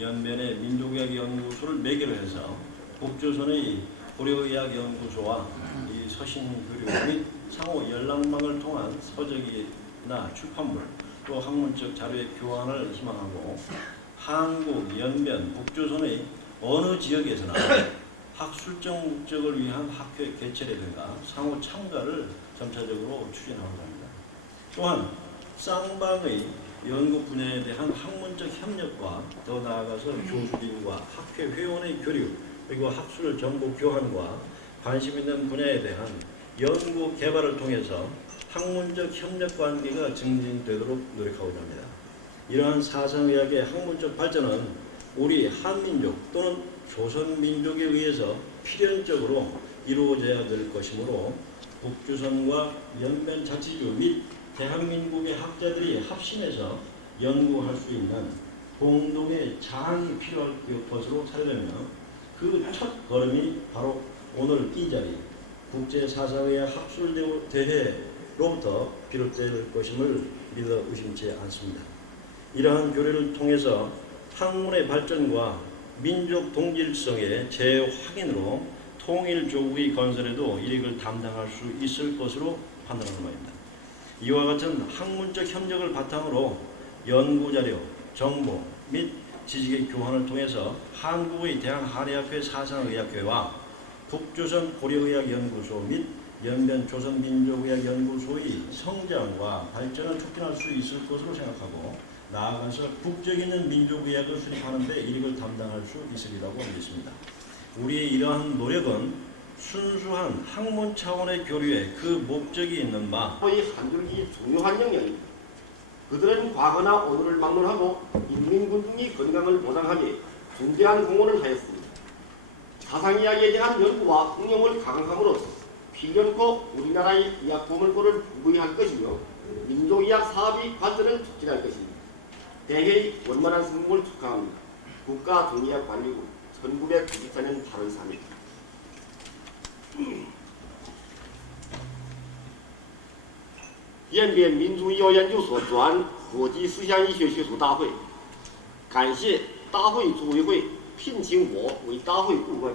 연변의 민족의학연구소를 매개로 해서 북조선의 고려의학연구소와 이 서신교류 및 상호 연락망을 통한 서적이나 출판물 또 학문적 자료의 교환을 희망하고 한국, 연변, 북조선의 어느 지역에서나 학술적 목적을 위한 학회 개최라든가 상호 참가를 점차적으로 추진하고자 합니다. 또한 쌍방의 연구 분야에 대한 학문적 협력과 더 나아가서 교수진과 학회 회원의 교류 그리고 학술 정보 교환과 관심 있는 분야에 대한 연구 개발을 통해서 학문적 협력 관계가 증진되도록 노력하고자 합니다. 이러한 사상의학의 학문적 발전은 우리 한민족 또는 조선민족에 의해서 필연적으로 이루어져야 될 것이므로 북조선과 연변 자치주 및 대한민국의 학자들이 합심해서 연구할 수 있는 공동의 장이 필요할 것으로 살려면 그 첫 걸음이 바로 오늘 이 자리 국제사상의학 학술대회로부터 비롯될 것임을 믿어 의심치 않습니다. 이러한 교류를 통해서 학문의 발전과 민족 동질성의 재확인으로 통일조국의 건설에도 이익을 담당할 수 있을 것으로 판단하는 바입니다. 이와 같은 학문적 협력을 바탕으로 연구자료, 정보 및 지식의 교환을 통해서 한국의 대한한의학회 사상의학회와 북조선 고려의학연구소 및 연변 조선민족의학연구소의 성장과 발전을 촉진할 수 있을 것으로 생각하고 나아가서 국적 있는 민족의학을 수립하는 데 이익을 담당할 수 있으리라고 믿습니다. 우리의 이러한 노력은 순수한 학문 차원의 교류에 그 목적이 있는 바 의 한 줄기 중요한 영역입니다. 그들은 과거나 오늘을 막론하고 인민군중의 건강을 보장하기에 중대한 공헌을 하였습니다. 사상이야기에 대한 연구와 응용을 강화함으로써 필연코 우리나라의 의학 보물고를 부부할 것이며 민족의학 사업의 발전을 촉진할 것입니다. 대회의 원만한 성공을 축하합니다. 국가정의학관리국 1994년 8월 3일延边民族医药研究所主办国际思想医学学术大会，感谢大会组委会聘请我为大会顾问，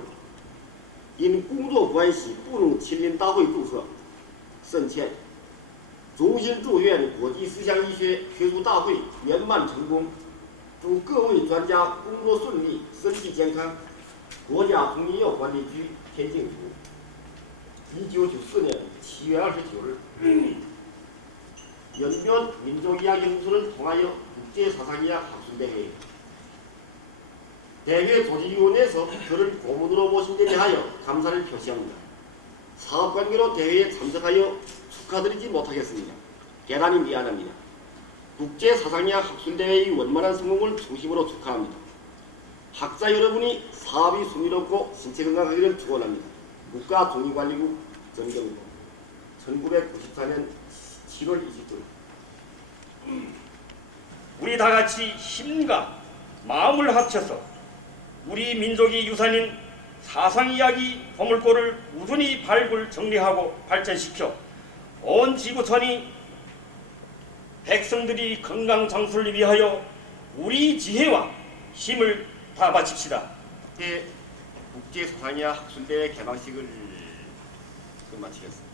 因工作关系不能亲临大会注册，甚歉。衷心祝愿国际思想医学学术大会圆满成功，祝各位专家工作顺利，身体健康。国家通医药管理局天津府，1994年7月29日。 연변 민족의학연구소를 통하여 국제사상의학 학술대회 대회 조직위원회에서 저를 고문으로 모신 데 대하여 감사를 표시합니다. 사업관계로 대회에 참석하여 축하드리지 못하겠습니다. 대단히 미안합니다. 국제사상의학 학술대회의 원만한 성공을 중심으로 축하합니다. 학자 여러분이 사업이 순조롭고 신체 건강하기를 축원합니다. 국가종이관리국 전경도 1994년 7월 20일 우리 다같이 힘과 마음을 합쳐서 우리 민족의 유산인 사상이야기 보물고를 우둔히 발굴 정리하고 발전시켜 온 지구촌이 백성들이 건강 장수를 위하여 우리 지혜와 힘을 다 바칩시다. 국제사상의학 학술대회 개막식을 마치겠습니다.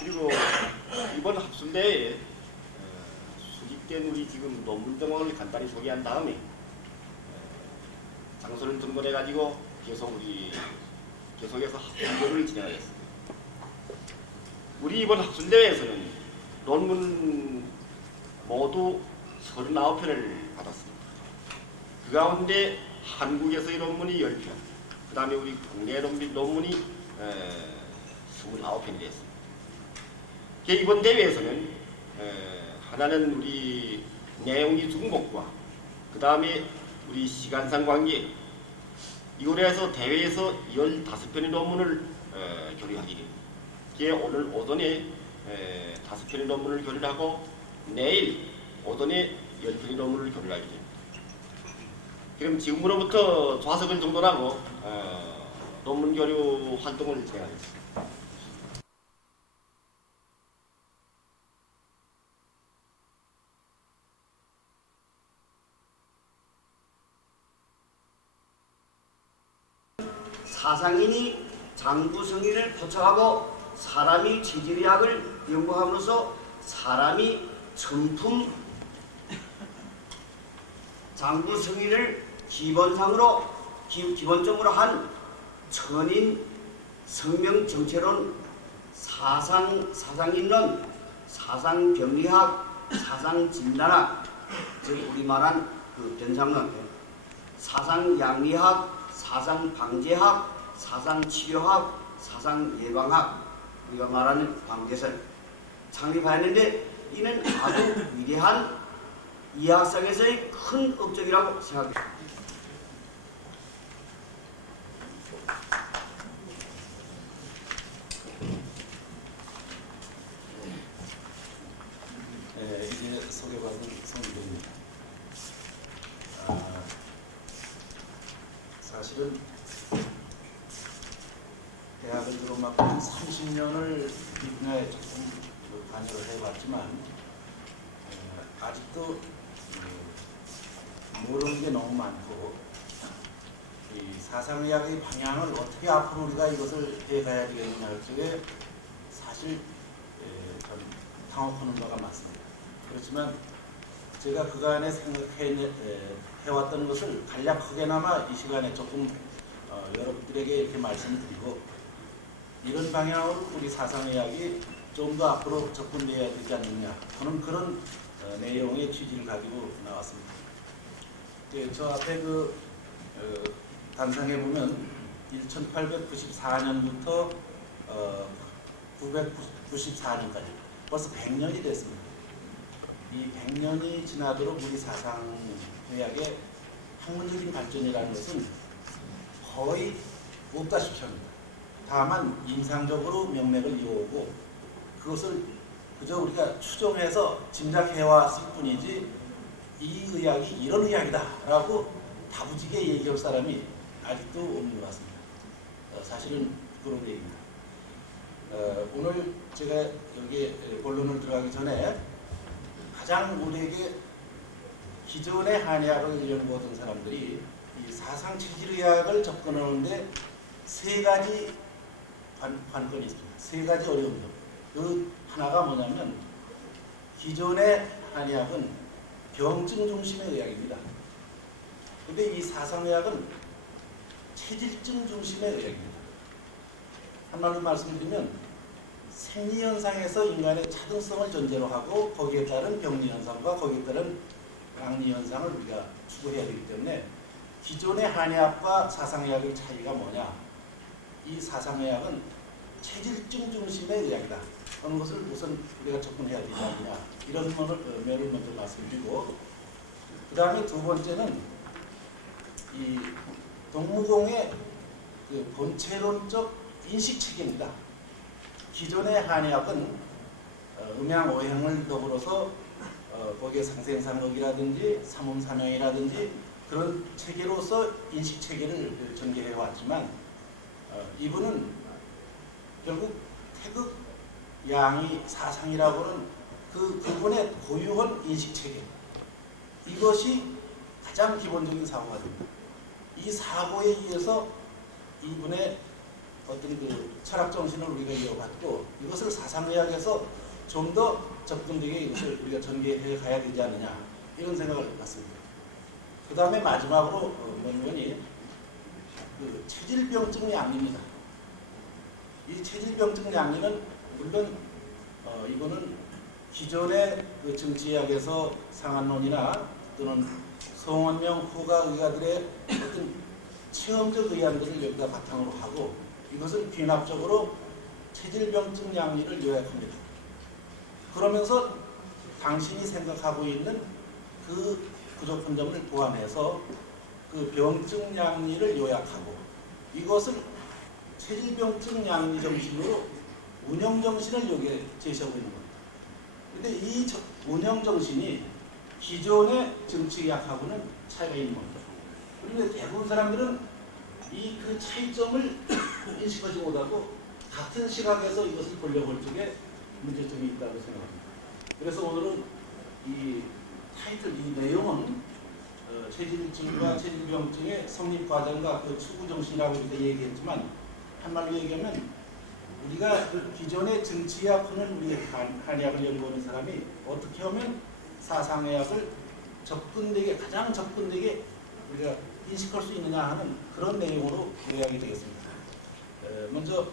그리고 이번 학술대회에 수집된 우리 지금 논문 정황을 간단히 소개한 다음에 장소를 등본해가지고 계속해서 학술대회를 진행하겠습니다. 우리 이번 학술대회에서는 논문 모두 39편을 받았습니다. 그 가운데 한국에서의 논문이 10편, 그 다음에 우리 국내 논문이 29편이 됐습니다. 이번 대회에서는 하나는 우리 내용이 중복과 그 다음에 우리 시간상 관계 이거로 해서 대회에서 15편의 논문을 교류하게 됩니다. 오늘 오전에 5편의 논문을 교류하고 내일 오전에 10편의 논문을 교류하게 됩니다. 그럼 지금으로부터 좌석을 정돈하고 논문 교류 활동을 진행하겠습니다. 사상인이 장부성의를 포착하고 사람이 체질의학을 연구함으로써 사람이 천품 장부성의를 기본적으로 한 천인 성명정체론, 사상인론, 사상병리학, 사상진단학, 즉 우리 말한 그 변상론, 사상양리학, 사상방제학, 사상치료학, 사상예방학, 우리가 말하는 방제설 창립하였는데 이는 아주 위대한 이학상에서의 큰 업적이라고 생각합니다. 이제 소개받은 성도입니다. 사실은 대학을 들어오고 한 30년을 이 분야에 조금 관여를 해봤지만 아직도 모르는 게 너무 많고 이 사상의학의 방향을 어떻게 앞으로 우리가 이것을 해가야 되겠느냐 할 적에 사실 좀 당혹하는 바가 많습니다. 그렇지만 제가 그간에 생각해왔던 것을 간략하게나마 이 시간에 조금 여러분들에게 이렇게 말씀드리고 이런 방향으로 우리 사상의학이 좀 더 앞으로 접근되어야 되지 않느냐 하는 그런 내용의 취지를 가지고 나왔습니다. 저 앞에 그 단상에 보면 1894년부터 994년까지 벌써 100년이 됐습니다. 이 100년이 지나도록 우리 사상의학의 학문적인 발전이라는 것은 거의 없다시피 합니다. 다만 임상적으로 명맥을 이어오고 그것을 그저 우리가 추정해서 짐작해왔을 뿐이지 이 의학이 이런 의학이다라고 다부지게 얘기할 사람이 아직도 없는 것 같습니다. 사실은 그런 얘기입니다. 오늘 제가 여기 본론을 들어가기 전에 가장 우리에게 기존의 한의학을 연구하던 사람들이 이 사상체질의학을 접근하는데 세 가지 관건이 있습니다. 세 가지 어려움들. 그 하나가 뭐냐면 기존의 한의학은 병증 중심의 의학입니다. 그런데 이 사상의학은 체질증 중심의 의학입니다. 한마디로 말씀드리면 생리현상에서 인간의 차등성을 전제로 하고 거기에 따른 병리현상과 거기에 따른 양리현상을 우리가 추구해야 되기 때문에 기존의 한의학과 사상의학의 차이가 뭐냐? 이 사상의학은 체질증 중심의 의학이다 하는 것을 우선 우리가 접근해야 되지 않느냐 이런 면을 먼저 말씀드리고 그 다음에 두 번째는 이 동무공의 그 본체론적 인식체계입니다. 기존의 한의학은 음양오행을 더불어서 거기에 상생상극이라든지 삼음삼형이라든지 그런 체계로서 인식체계를 전개해 왔지만 이분은 결국 태극 양이 사상이라고는 그 그분의 고유한 인식체계 이것이 가장 기본적인 사고가 됩니다. 이 사고에 의해서 이분의 어떤 그 철학 정신을 우리가 이어받고 이것을 사상의학에서 좀 더 접근되게 이것을 우리가 전개해 가야 되지 않느냐 이런 생각을 갖습니다. 그 다음에 마지막으로 뭐니 그 체질병증 양리입니다. 이 체질병증 양리는 물론 이거는 기존의 그 정치의학에서 상한론이나 또는 성원명 후가의가들의 어떤 체험적 의안들을 여기다 바탕으로 하고 이것을 귀납적으로 체질병증 양리를 요약합니다. 그러면서 당신이 생각하고 있는 그 부족분점을 포함해서 그 병증 양리를 요약하고 이것을 체질병증 양리 정신으로 운영 정신을 여기에 제시하고 있는 겁니다. 그런데 이 운영 정신이 기존의 정치의학하고는 차이가 있는 겁니다. 그런데 대부분 사람들은 이 그 차이점을 인식하지 못하고 같은 시각에서 이것을 보려고 할 적에 문제점이 있다고 생각합니다. 그래서 오늘은 이 타이틀, 이 내용은 체질증과 체질병증의 성립 과정과 그 추구 정신이라고 우리가 얘기했지만 한말로 얘기하면 우리가 그 기존의 정치의학하는 우리 한의학을 연구하는 사람이 어떻게 하면 사상의학을 접근되게 가장 접근되게 우리가 인식할 수 있느냐 하는 그런 내용으로 요약이 되겠습니다. 먼저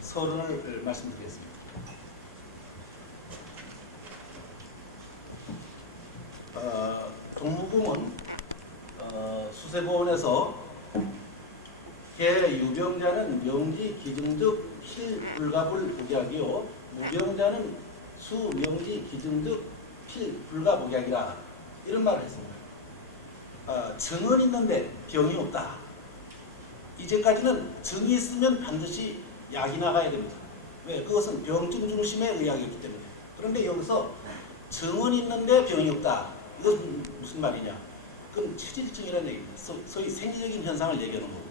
서론을 말씀드리겠습니다. 동무궁은 수세보원에서 개 유병자는 명지 기증적 필불가불 복약이요 무병자는 수명지 기증적 필불가복약이라 이런 말을 했습니다. 증은 있는데 병이 없다. 이제까지는 증이 있으면 반드시 약이 나가야 됩니다. 왜? 그것은 병증 중심의 의학이기 때문에. 그런데 여기서 증은 있는데 병이 없다. 이건 무슨 말이냐? 그건 체질증이라는 얘기입니다. 소위 생리적인 현상을 얘기하는 거고.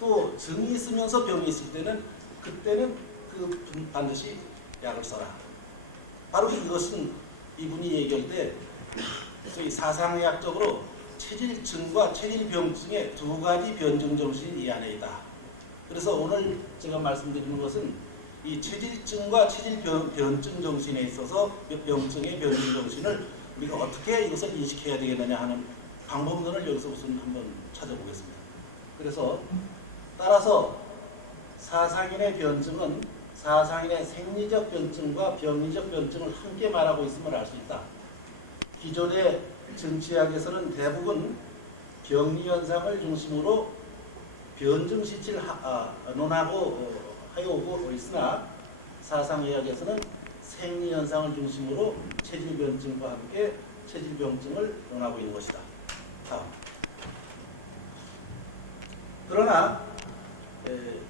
또 증이 있으면서 병이 있을 때는 그때는 반드시 약을 써라. 바로 이것은 이분이 얘기할 때 소위 사상의학적으로 체질증과 체질병증의 두 가지 변증 정신이 이 안에 있다. 그래서 오늘 제가 말씀드리는 것은 이 체질증과 체질변증 정신에 있어서 병증의 변증 정신을 우리가 어떻게 이것을 인식해야 되겠느냐 하는 방법론을 여기서 우선 한번 찾아보겠습니다. 그래서 따라서 사상인의 변증은 사상인의 생리적 변증과 병리적 변증을 함께 말하고 있음을 알 수 있다. 기존의 정치학에서는 대부분 병리현상을 중심으로 변증시치를 논하고 하여오고 있으나 사상의학에서는 생리현상을 중심으로 체질변증과 함께 체질병증을 논하고 있는 것이다. 다음. 그러나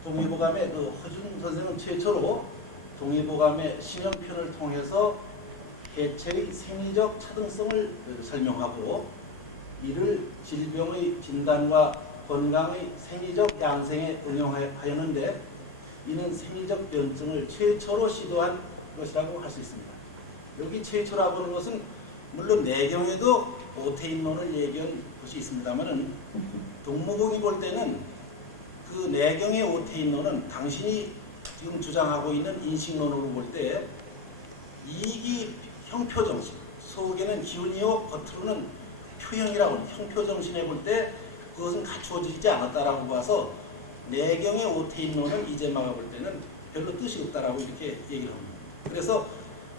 동의보감의 허준 선생은 최초로 동의보감의 신형편을 통해서 개체의 생리적 차등성을 설명하고 이를 질병의 진단과 건강의 생리적 양생에 응용하였는데 이는 생리적 변증을 최초로 시도한 것이라고 할 수 있습니다. 여기 최초라고 하는 것은 물론 내경에도 오태인론을 얘기한 것이 있습니다만은 동무공이 볼 때는 그 내경의 오태인론은 당신이 지금 주장하고 있는 인식론으로 볼 때 이익이 형표정신, 속에는 기운이요 겉으로는 표형이라고 하는 형표정신에 볼 때 그것은 갖추어지지 않았다라고 봐서 내경의 오태인론은 이재마가 볼 때는 별로 뜻이 없다라고 이렇게 얘기를 합니다. 그래서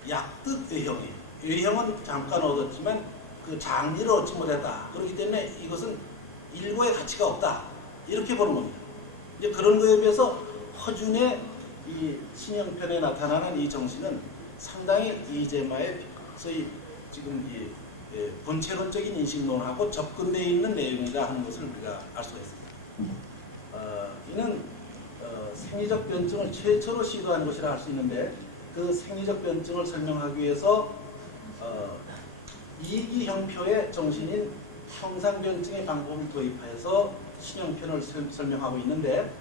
약득 외형이 외형은 잠깐 얻었지만 그 장리를 얻지 못했다. 그렇기 때문에 이것은 일고의 가치가 없다. 이렇게 보는 겁니다. 이제 그런 거에 비해서 허준의 이 신형편에 나타나는 이 정신은 상당히 이재마의 소위 지금 이 본체론적인 인식론하고 접근되어 있는 내용이다 하는 것을 우리가 알 수가 있습니다. 이는 생리적 변증을 최초로 시도한 것이라 할 수 있는데 그 생리적 변증을 설명하기 위해서 이기 형표의 정신인 형상변증의 방법을 도입하여서 신형편을 설명하고 있는데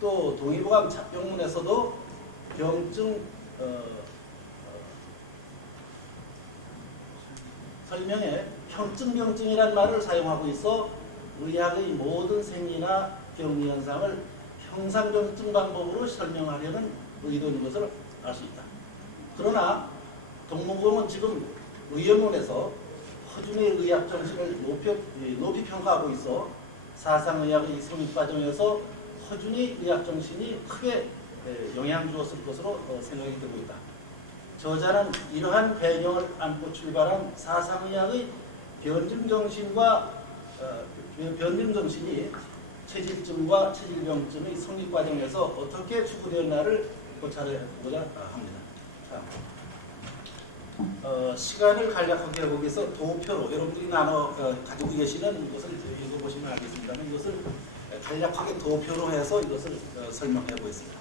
또 동의보감 잡병문에서도 병증 설명에 형증병증이라는 말을 사용하고 있어 의학의 모든 생리나 병리 현상을 형상병증 방법으로 설명하려는 의도인 것을 알 수 있다. 그러나 동무공은 지금 의학론에서 허준의 의학 정신을 높이 평가하고 있어 사상의학의 성립 과정에서 허준의 의학 정신이 크게 영향 주었을 것으로 생각이 되고 있다. 저자는 이러한 배경을 안고 출발한 사상의학의 변증정신과 변증정신이 체질증과 체질병증의 성립 과정에서 어떻게 추구되었나를 고찰해보고자 합니다. 자, 시간을 간략하게 하기 위해서 도표로 여러분들이 나눠 가지고 계시는 이것을 읽어보시면 알겠습니다만 이것을 간략하게 도표로 해서 이것을 설명해 보겠습니다.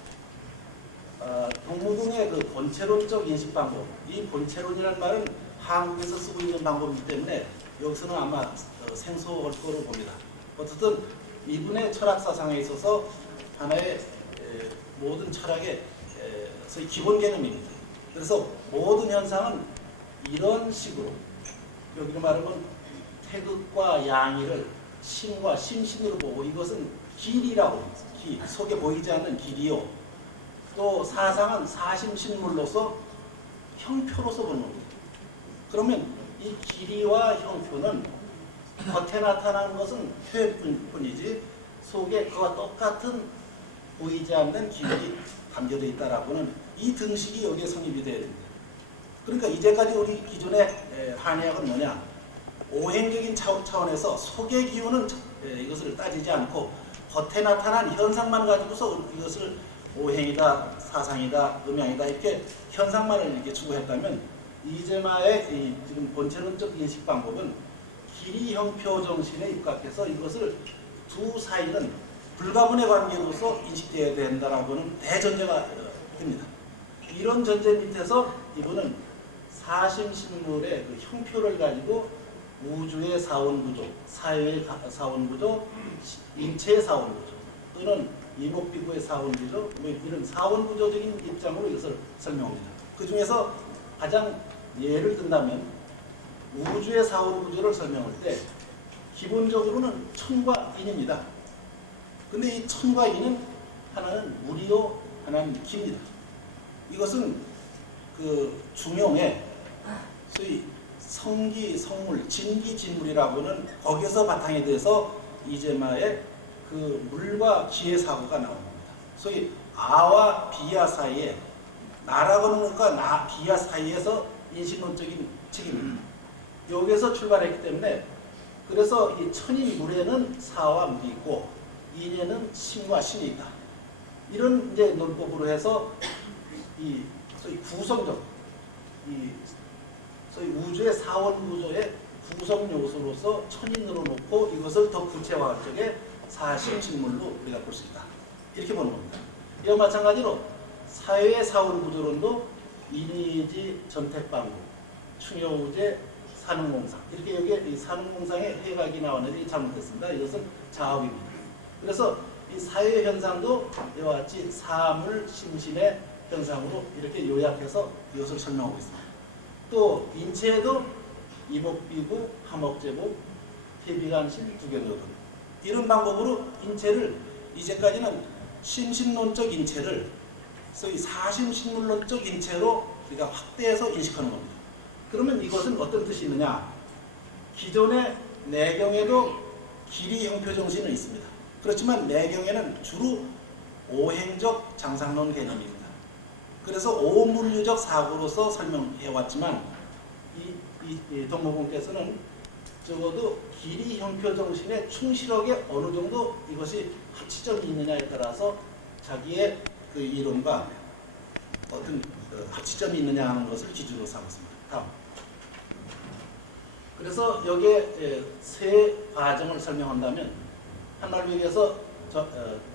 동무궁의 그 본체론적 인식 방법, 이 본체론이라는 말은 한국에서 쓰고 있는 방법이기 때문에 여기서는 아마 생소할 거로 봅니다. 어쨌든 이분의 철학 사상에 있어서 하나의 모든 철학의 기본 개념입니다. 그래서 모든 현상은 이런 식으로 여기로 말하면 태극과 양의를 신과 심신으로 보고 이것은 길이라고 합니다. 길, 속에 보이지 않는 길이요. 또 사상은 사심신물로서 형표로서 보는 겁니다. 그러면 이 길이와 형표는 겉에 나타나는 것은 표현뿐이지 속에 그와 똑같은 보이지 않는 길이 담겨져 있다라고는 이 등식이 여기에 성립이 되어야 됩니다. 그러니까 이제까지 우리 기존의 한의학은 뭐냐? 오행적인 차원에서 속의 기운은 이것을 따지지 않고 겉에 나타난 현상만 가지고서 이것을 오행이다, 사상이다, 음양이다 이렇게 현상만을 이렇게 추구했다면 이제마의 지금 본체론적 인식 방법은 길이 형표 정신에 입각해서 이것을 두 사이는 불가분의 관계로서 인식되어야 된다라고는 대전제가 됩니다. 이런 전제 밑에서 이분은 사심신물의 그 형표를 가지고 우주의 사원구조, 사회의 사원구조, 인체의 사원구조 또는 이목비구의 사원구조 뭐 이런 사원구조적인 입장으로 이것을 설명합니다. 그 중에서 가장 예를 든다면 우주의 사원구조를 설명할 때 기본적으로는 천과 인입니다. 근데 이 천과 인은 하나는 물이요, 하나는 기입니다. 이것은 그 중용에 소위 성기, 성물, 진기, 진물이라고는 거기서 바탕에 대해서 이제마의 그 물과 기의 사고가 나오는 겁니다. 소위 아와 비야 사이에 나라고 하는 것과 비야 사이에서 인식론적인 책임입니다. 여기에서 출발했기 때문에 그래서 이 천인 물에는 사와 물이 있고 인에는 심과 신이 있다. 이런 이제 논법으로 해서 이 소위 구성적 이 소위 우주의 사원 구조의 구성 요소로서 천인으로 놓고 이것을 더 구체화할 적에 사심신물로 우리가 볼 수 있다. 이렇게 보는 겁니다. 이와 마찬가지로 사회의 사원 구조론도 인이지 전택방구, 충효우제, 산흥공상 이렇게 여기에 이 산흥공상의 해각이 나왔는데 잘못됐습니다. 이것은 자업입니다. 그래서 이 사회 현상도 이와 같이 사물 심신의 현상으로 이렇게 요약해서 이것을 설명하고 있습니다. 또 인체에도 이목비구, 하목제복, 태비간신, 두견노동 이런 방법으로 인체를 이제까지는 심신론적 인체를 소위 사심신물론적 인체로 우리가 확대해서 인식하는 겁니다. 그러면 이것은 어떤 뜻이 있느냐? 기존의 내경에도 길이 형표 정신은 있습니다. 그렇지만 내경에는 주로 오행적 장상론 개념입니다. 그래서 오물류적 사고로서 설명해왔지만 이 동무공께서는 적어도 길이 형표 정신의 충실하게 어느 정도 이것이 합치점이 있느냐에 따라서 자기의 그 이론과 어떤 합치점이 있느냐 하는 것을 기준으로 삼았습니다. 다음. 그래서 여기에 세 과정을 설명한다면 한말로 얘기해서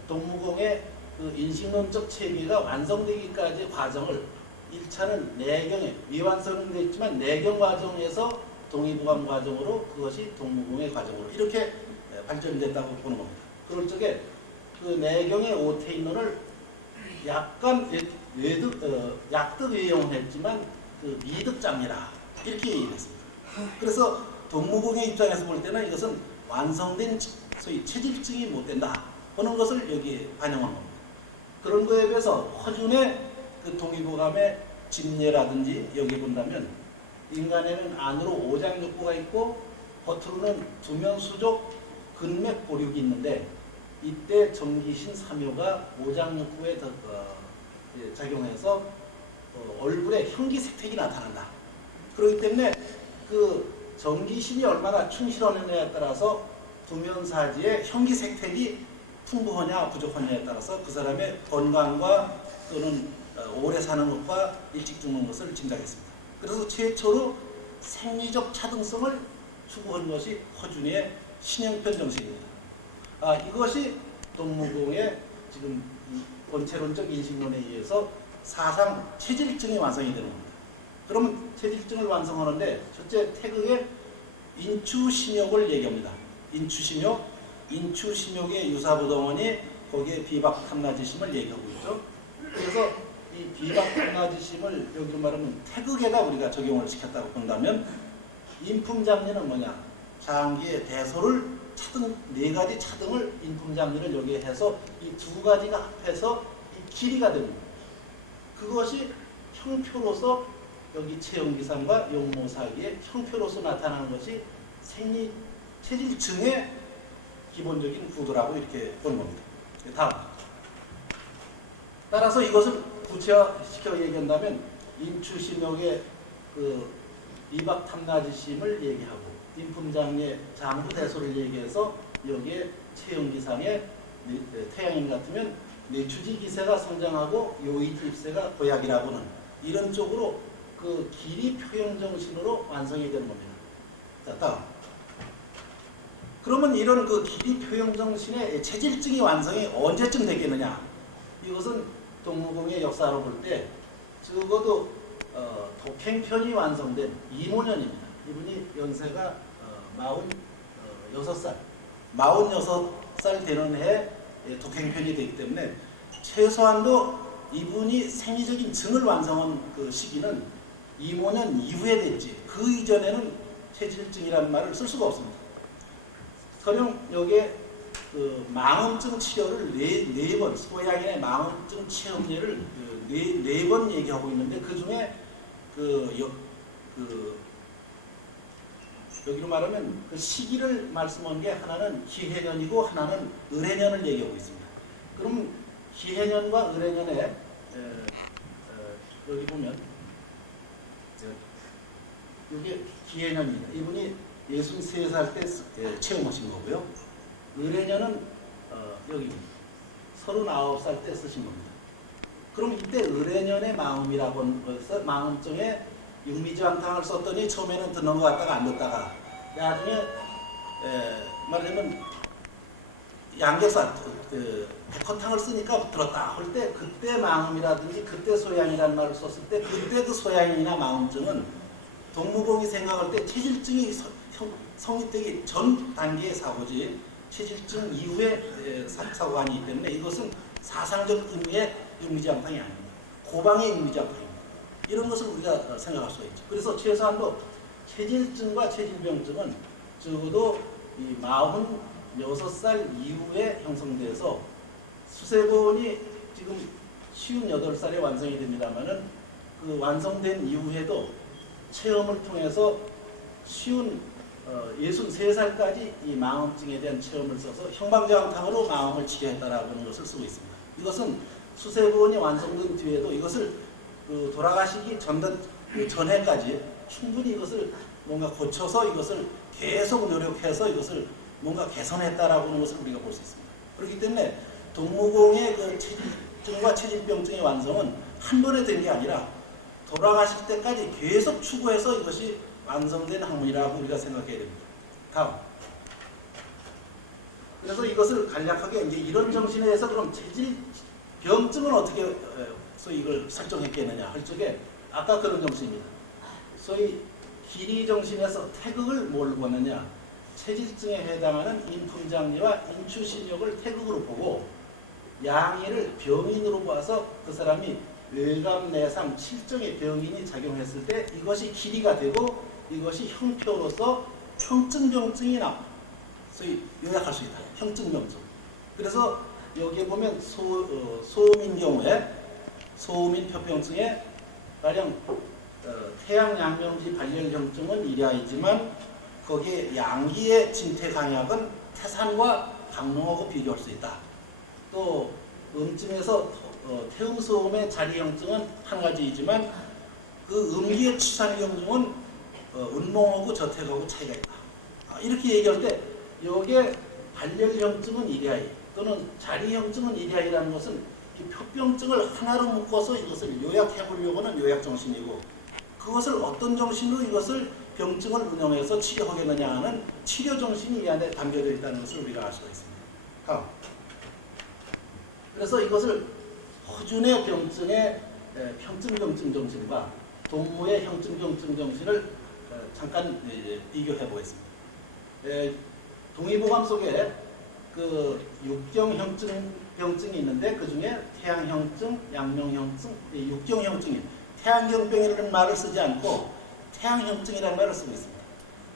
동무공의 그 인식론적 체계가 완성되기까지 과정을 1차는 내경에 미완성은 되어 있지만 내경 과정에서 동의보감 과정으로 그것이 동무공의 과정으로 이렇게 발전됐다고 보는 겁니다. 그럴 적에 그 내경의 오태인론을 약간 약득 외용했지만 그 미득장이라 이렇게 얘기했습니다. 그래서 동무공의 입장에서 볼 때는 이것은 완성된 소위 체질증이 못 된다 하는 것을 여기에 반영한 겁니다. 그런 거에 비해서 허준의 그 동의보감의 집례라든지 여기 본다면 인간에는 안으로 오장육부가 있고 겉으로는 두면수족 근맥 보륙이 있는데 이때 정기신 삼효가 오장육부에 작용해서 얼굴에 형기색택이 나타난다. 그렇기 때문에 그 정기신이 얼마나 충실하느냐에 따라서 두면사지의 형기색택이 풍부하냐 부족하냐에 따라서 그 사람의 건강과 또는 오래 사는 것과 일찍 죽는 것을 짐작했습니다. 그래서 최초로 생리적 차등성을 추구한 것이 허준의 신형편 정신입니다. 이것이 동무공의 지금 본체론적 인식론에 의해서 사상 체질증이 완성이 되는 겁니다. 그럼 체질증을 완성하는데 첫째 태극의 인추심욕을 얘기합니다. 인추심욕의 유사부동원이 거기에 비박탐나지심을 얘기하고 있죠. 그래서 이 비박탐나지심을 여기로 말하면 태극에다 우리가 적용을 시켰다고 본다면 인품장례는 뭐냐? 장기의 대소를 차등 네 가지 차등을 인품장리를 여기에 해서 이 두 가지가 합해서 이 길이가 됩니다. 그것이 형표로서 여기 체형기상과 용모사기의 형표로서 나타나는 것이 생리 체질증의 기본적인 구도라고 이렇게 보는 겁니다. 다음. 따라서 이것을 구체화시켜 얘기한다면 인추신욕의 그 이박탐나지심을 얘기하고 인품장의 장부대소를 얘기해서 여기에 체형기상의 태양인 같으면 내추지기세가 성장하고 요이집세가 보약이라고는 이런 쪽으로 그 길이 표현 정신으로 완성이 되는 겁니다. 자, 다음. 그러면 이런 그 길이 표현 정신의 체질증이 완성이 언제쯤 되겠느냐? 이것은 동무공의 역사로 볼 때 적어도 독행편이 완성된 이모년입니다. 이분이 연세가 46살, 46살 되는 해에 독행편이 되기 때문에 최소한도 이분이 생리적인 증을 완성한 그 시기는 이모년 이후에 됐지 그 이전에는 체질증이라는 말을 쓸 수가 없습니다. 설령 여기에 그 망음증 치료를 네 번, 소양인의 망음증 치료를 네 번 얘기하고 있는데 그 중에 여기로 말하면 그 시기를 말씀한 게 하나는 기해년이고 하나는 을해년을 얘기하고 있습니다. 그럼 기해년과 을해년에 여기 보면 여기 기해년입니다. 이분이 63살 때 체험하신 거고요. 을해년은 여기 39살 때 쓰신 겁니다. 그럼 이때 을해년의 마음이라고 해서 마음증에 육미지왕탕을 썼더니 처음에는 듣는 것 같다가 안 듣다가 나중에 말하자면 양격사 백허탕을 쓰니까 들었다 할 때 그때 마음이라든지 그때 소양이라는 말을 썼을 때 그때 그 소양이나 마음증은 동무공이 생각할 때 체질증이 성립되기 전 단계의 사고지 체질증 이후의 사고가 아니기 때문에 이것은 사상적 의미의 육미지왕탕이 아닙니다. 고방의 육미지왕탕입니다. 이런 것을 우리가 생각할 수 있죠. 그래서 최소한도 체질증과 체질병증은 적어도 이 46살 이후에 형성돼서 수세본이 지금 58살에 완성이 됩니다만은 그 완성된 이후에도 체험을 통해서 63살까지 이 마음증에 대한 체험을 써서 형방자왕탕으로 마음을 치료했다라고 하는 것을 쓰고 있습니다. 이것은 수세본이 완성된 뒤에도 이것을 돌아가시기 전해까지 충분히 이것을 뭔가 고쳐서 이것을 계속 노력해서 이것을 뭔가 개선했다라고 하는 것을 우리가 볼 수 있습니다. 그렇기 때문에 동무공의 그 체질증과 체질병증의 완성은 한 번에 된 게 아니라 돌아가실 때까지 계속 추구해서 이것이 완성된 학문이라고 우리가 생각해야 됩니다. 다음. 그래서 이것을 간략하게 이제 이런 정신에 의해서 그럼 체질병증은 어떻게 소위 이걸 설정했겠느냐 할 적에 아까 그런 정신입니다. 소위 길이 정신에서 태극을 뭘 보느냐 체질증에 해당하는 인품장리와 인추신욕을 태극으로 보고 양의를 병인으로 봐서 그 사람이 뇌감내상 7종의 병인이 작용했을 때 이것이 길이가 되고 이것이 형표로서 형증병증이 나옵니다. 소위 요약할 수 있다. 형증병증. 그래서 여기에 보면 소음인 경우에 소음인 표병증에 가령 태양양명지 발열형증은 일야이지만 거기에 양기의 진퇴강약은 태산과 강농하고 비교할 수 있다. 또 음증에서 태음소음의 자리형증은 한 가지이지만 그 음기의 취산형증은 운몽하고 저택하고 차이가 있다. 이렇게 얘기할 때 여기에 발열형증은 일야이 또는 자리형증은 일야이라는 것은 이 표병증을 하나로 묶어서 이것을 요약해 보려고 하는 요약정신이고 그것을 어떤 정신으로 이것을 병증을 운영해서 치료하겠느냐 하는 치료정신이 이 안에 담겨져 있다는 것을 우리가 알 수가 있습니다. 다음. 그래서 이것을 허준의 병증의 형증병증 정신과 동무의 형증병증 정신을 잠깐 비교해 보겠습니다. 동의보감 속에 그 육경형증병증이 있는데 그 중에 태양형증, 양명형증, 육경형증이 태양경병이라는 말을 쓰지 않고 태양형증이라는 말을 쓰고 있습니다.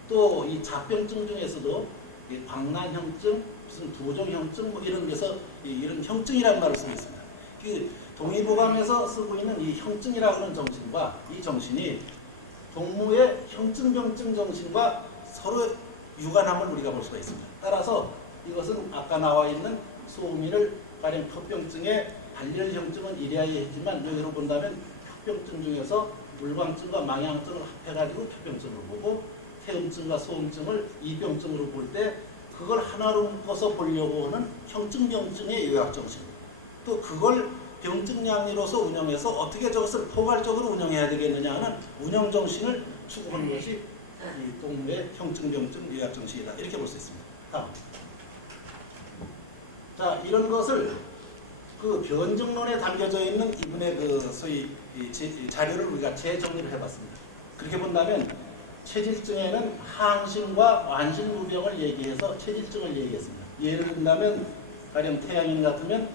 또 이 잡병증 중에서도 이 광란형증, 무슨 도종형증 뭐 이런 데서 이런 형증이라는 말을 쓰고 있습니다. 그 동의보감에서 쓰고 있는 이 형증이라고 하는 정신과 이 정신이 동무의 형증병증 정신과 서로 유관함을 우리가 볼 수가 있습니다. 따라서 이것은 아까 나와 있는 소음인을 가령 표병증의 발열형증은 이래야 했지만 여기로 본다면 표병증 중에서 물광증과 망향증을 합해가지고 표병증으로 보고 태음증과 소음증을 이병증으로 볼 때 그걸 하나로 묶어서 보려고 하는 형증병증의 요약정신, 또 그걸 병증량리로서 운영해서 어떻게 저것을 포괄적으로 운영해야 되겠느냐 하는 운영정신을 추구하는 것이 이 동무의 형증병증 요약정신이다, 이렇게 볼 수 있습니다. 다음. 자, 이런 것을 그 변증론에 담겨져 있는 이분의 그 소위 자료를 우리가 재정리를 해봤습니다. 그렇게 본다면 체질증에는 항심과 완실무병을 얘기해서 체질증을 얘기했습니다. 예를 든다면 가령 태양인 같으면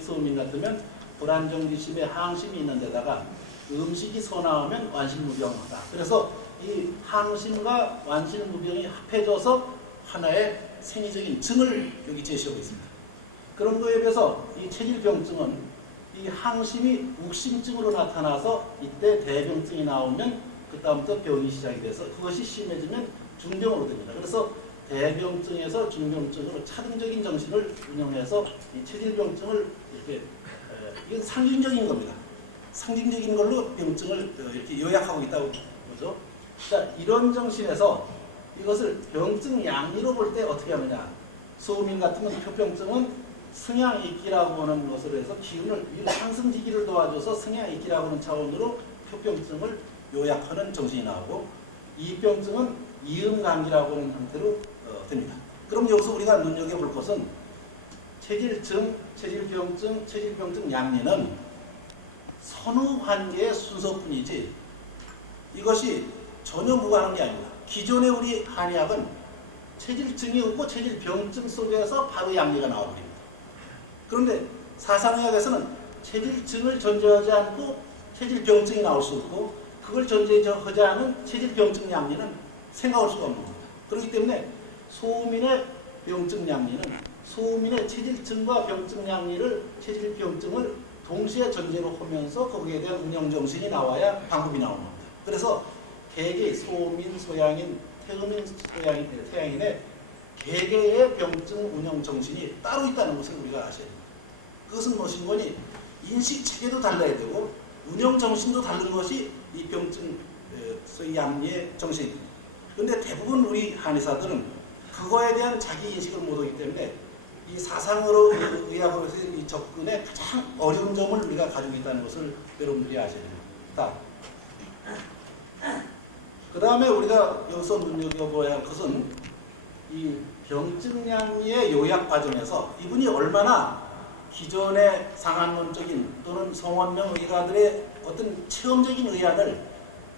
소음인 같으면 불안정지심에 항심이 있는 데다가 음식이 소나오면 완실무병하다. 그래서 이 항심과 완실무병이 합해져서 하나의 생리적인 증을 여기 제시하고 있습니다. 그런 거에 비해서 이 체질병증은 이 항심이 욱심증으로 나타나서 이때 대병증이 나오면 그 다음부터 병이 시작이 돼서 그것이 심해지면 중병으로 됩니다. 그래서 대병증에서 중병증으로 차등적인 정신을 운영해서 이 체질병증을 이렇게 이건 상징적인 겁니다. 상징적인 걸로 병증을 이렇게 요약하고 있다고 보죠. 자, 이런 정신에서 이것을 병증 양리로 볼 때 어떻게 하느냐. 소음인 같으면 표병증은 승양이기라고 하는 것으로 해서 기운을 상승지기를 도와줘서 승양이기라고 하는 차원으로 표병증을 요약하는 정신이 나오고, 이병증은 이음감기라고 하는 형태로 됩니다. 그럼 여기서 우리가 눈여겨볼 것은 체질증, 체질병증, 체질병증 양리는 선후관계의 순서뿐이지 이것이 전혀 무관한 게 아닙니다. 기존의 우리 한의학은 체질증이 없고 체질병증 속에서 바로 양리가 나와버립니다. 그런데 사상의학에서는 체질증을 전제하지 않고 체질병증이 나올 수 없고, 그걸 전제하지 않은 체질병증 양리는 생각할 수가 없는 겁니다. 그렇기 때문에 소음인의 병증 양리는 소음인의 체질증과 병증 양리를, 체질병증을 동시에 전제로 하면서 거기에 대한 운영정신이 나와야 방법이 나오는 겁니다. 그래서 개개, 소음인, 소양인, 태음인, 태양인의 개개의 병증 운영정신이 따로 있다는 것을 우리가 아셔야 됩니다. 그것은 무엇인 거니? 인식체계도 달라야 되고 운영정신도 다른 것이 이 병증 소위 양리의 정신입니다. 그런데 대부분 우리 한의사들은 그거에 대한 자기 인식을 못하기 때문에 이 사상으로 의학으로서 이 접근에 가장 어려운 점을 우리가 가지고 있다는 것을 여러분들이 아셔야 됩니다. 그 다음에 우리가 여기서 눈여겨봐야 할 것은 이 병증량리의 요약 과정에서 이분이 얼마나 기존의 상한론적인 또는 성원명 의가들의 어떤 체험적인 의안을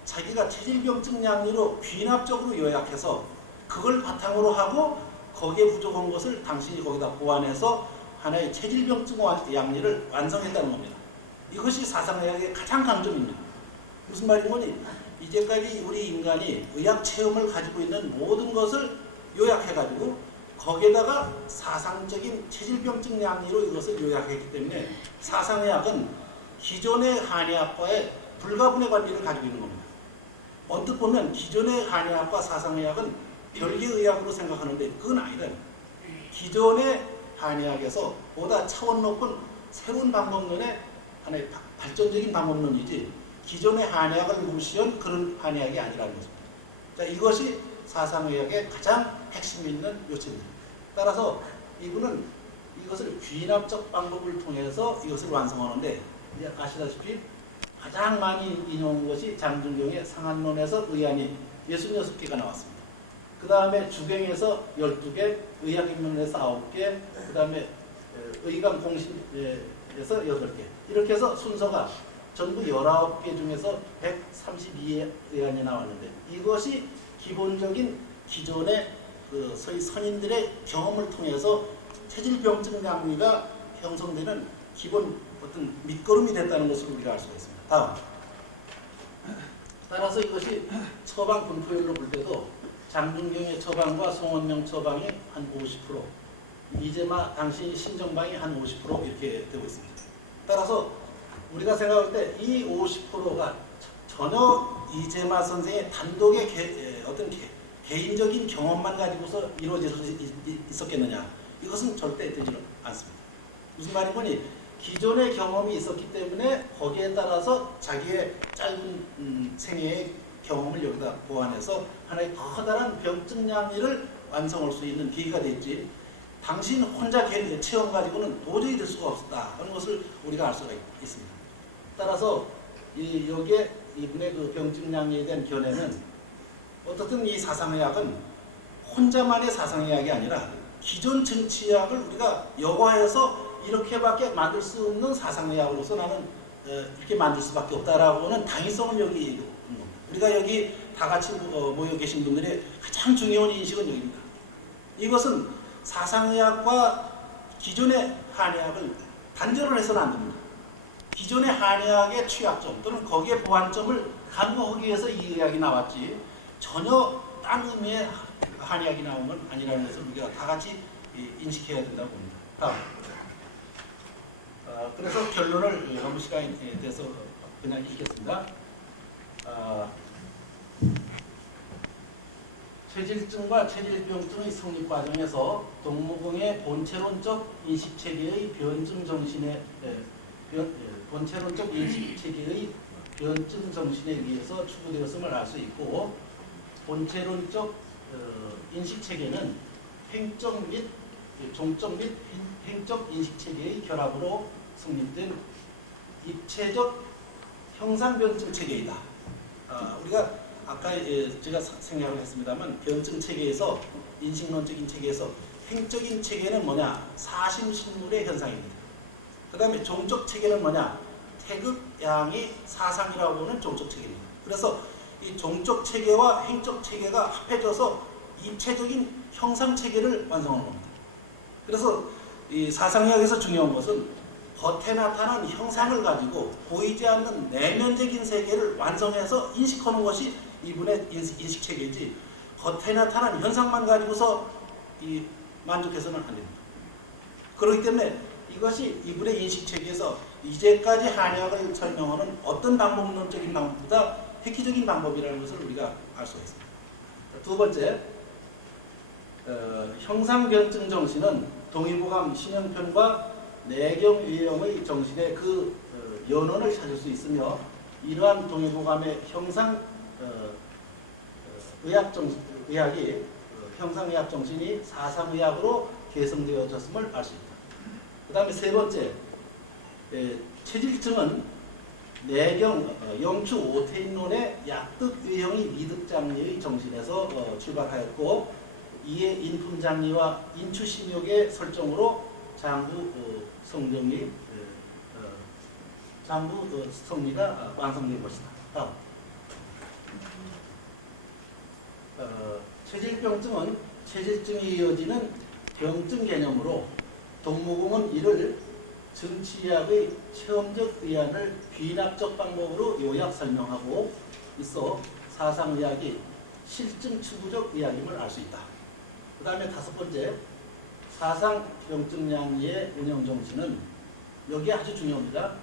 자기가 체질병증 양리로 귀납적으로 요약해서 그걸 바탕으로 하고 거기에 부족한 것을 당신이 거기다 보완해서 하나의 체질병증 양리를 완성했다는 겁니다. 이것이 사상의학의 가장 강점입니다. 무슨 말인 거니? 이제까지 우리 인간이 의학 체험을 가지고 있는 모든 것을 요약해가지고 거기에다가 사상적인 체질병증 양리로 이것을 요약했기 때문에 사상의학은 기존의 한의학과의 불가분의 관계를 가지고 있는 겁니다. 언뜻 보면 기존의 한의학과 사상의학은 별개의 의학으로 생각하는데 그건 아니다. 기존의 한의학에서 보다 차원 높은 새로운 방법론의 하나의 발전적인 방법론이지 기존의 한의학을 무시한 그런 한의학이 아니라는 것입니다. 자, 이것이 사상의학의 가장 핵심 있는 요체입니다. 따라서 이분은 이것을 귀납적 방법을 통해서 이것을 완성하는데 이제 아시다시피 가장 많이 인용한 것이 장준경의 상한론에서 의안이 66개가 나왔습니다. 그 다음에 주경에서 12개, 의학인문에서 9개, 그 다음에 의강 공신에서 8개. 이렇게 해서 순서가 전부 19개 중에서 132의 의안이 나왔는데 이것이 기본적인 기존의 그 소위 선인들의 경험을 통해서 체질병증 양리가 형성되는 기본 어떤 밑거름이 됐다는 것을 우리가 알 수가 있습니다. 다음. 따라서 이것이 처방 분포율로 볼 때도 장준경의 처방과 송원명 처방이 한 50%, 이재마 당시 신정방이 한 50% 이렇게 되고 있습니다. 따라서 우리가 생각할 때 이 50%가 전혀 이재마 선생의 단독의 어떤 개인적인 경험만 가지고서 이루어질 수 있었겠느냐? 이것은 절대 되지 않습니다. 무슨 말이냐면 기존의 경험이 있었기 때문에 거기에 따라서 자기의 짧은 생애의 경험을 여기다 보완해서 하나의 커다란 병증 양리를 완성할 수 있는 계기가 됐지, 당신 혼자 체험 가지고는 도저히 될 수가 없었다 하는 것을 우리가 알 수가 있습니다. 따라서 여기에 이분의 그 병증 양리에 대한 견해는 어떻든 이 사상의학은 혼자만의 사상의학이 아니라 기존 정치의학을 우리가 여과해서 이렇게밖에 만들 수 없는 사상의학으로서 나는 이렇게 만들 수밖에 없다라고는 당위성을 여기 우리가 여기 다 같이 모여 계신 분들의 가장 중요한 인식은 여기입니다. 이것은 사상의학과 기존의 한의학을 단절을 해서는 안 됩니다. 기존의 한의학의 취약점 또는 거기에 보완점을 강구하기 위해서 이 의학이 나왔지 전혀 딴 의미의 한의학이 나온 건 아니라는 것을 우리가 다 같이 인식해야 된다고 봅니다. 다음. 그래서 결론을 너무 시간이 돼서 그냥 읽겠습니다. 체질증과 체질병증의 성립 과정에서 동무공의 본체론적 인식체계의 변증 정신에 본체론적 인식체계의 변증 정신에 의해서 추구되었음을 알 수 있고, 본체론적 인식체계는 행적 및 종적 및 행적 인식체계의 결합으로 성립된 입체적 형상변증 체계이다. 우리가 아까 제가 생략을 했습니다만 변증 체계에서 인식론적인 체계에서 행적인 체계는 뭐냐? 사심신물의 현상입니다. 그 다음에 종적 체계는 뭐냐? 태극양이 사상이라고 하는 종적 체계입니다. 그래서 이 종적 체계와 행적 체계가 합해져서 입체적인 형상 체계를 완성하는 겁니다. 그래서 이 사상의학에서 중요한 것은 겉에 나타나는 형상을 가지고 보이지 않는 내면적인 세계를 완성해서 인식하는 것이 이분의 인식 체계이지, 겉에 나타나는 현상만 가지고서 만족해서는 안 됩니다. 그렇기 때문에 이것이 이분의 인식 체계에서 이제까지 한의학을 설명하는 어떤 방법론적인 방법보다 획기적인 방법이라는 것을 우리가 알 수가 있습니다. 두 번째, 형상변증 정신은 동의보감 신형편과 내경외형의 정신의 그 연원을 찾을 수 있으며, 이러한 동의보감의 형상 의학이 형상의학 정신이 사상의학으로 개성되어졌음을 알 수 있다. 그 다음에 세 번째, 체질증은 내경 영추 오태인론의 약득외형의 미득장리의 정신에서 출발하였고, 이에 인품장리와 인추심욕의 설정으로 장부 성리가 완성된 것이다. 다음. 체질병증은 체질증이 이어지는 병증 개념으로 동무공은 이를 정치의학의 체험적 의안을 귀납적 방법으로 요약 설명하고 있어 사상의학이 실증 추구적 의학임을 알 수 있다. 그 다음에 다섯 번째, 사상병증양리의 운영정신은 여기에 아주 중요합니다.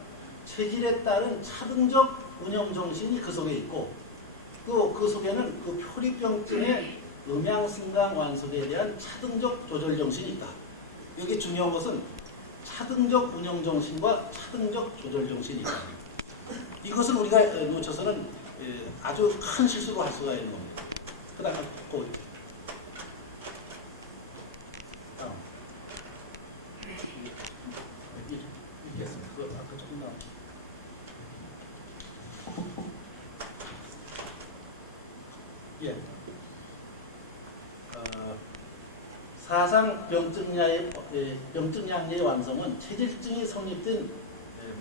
체질에 따른 차등적 운영정신이 그 속에 있고, 또 그 속에는 그 표리병증의 음양승강 완속에 대한 차등적 조절정신이 있다. 여기 중요한 것은 차등적 운영정신과 차등적 조절정신이 있다. 이것을 우리가 놓쳐서는 아주 큰 실수로 할 수가 있는 겁니다. 그 다음에 읽겠습니다. 아까 조금 나왔죠. 예. 사상 병증양리의 완성은 체질증이 성립된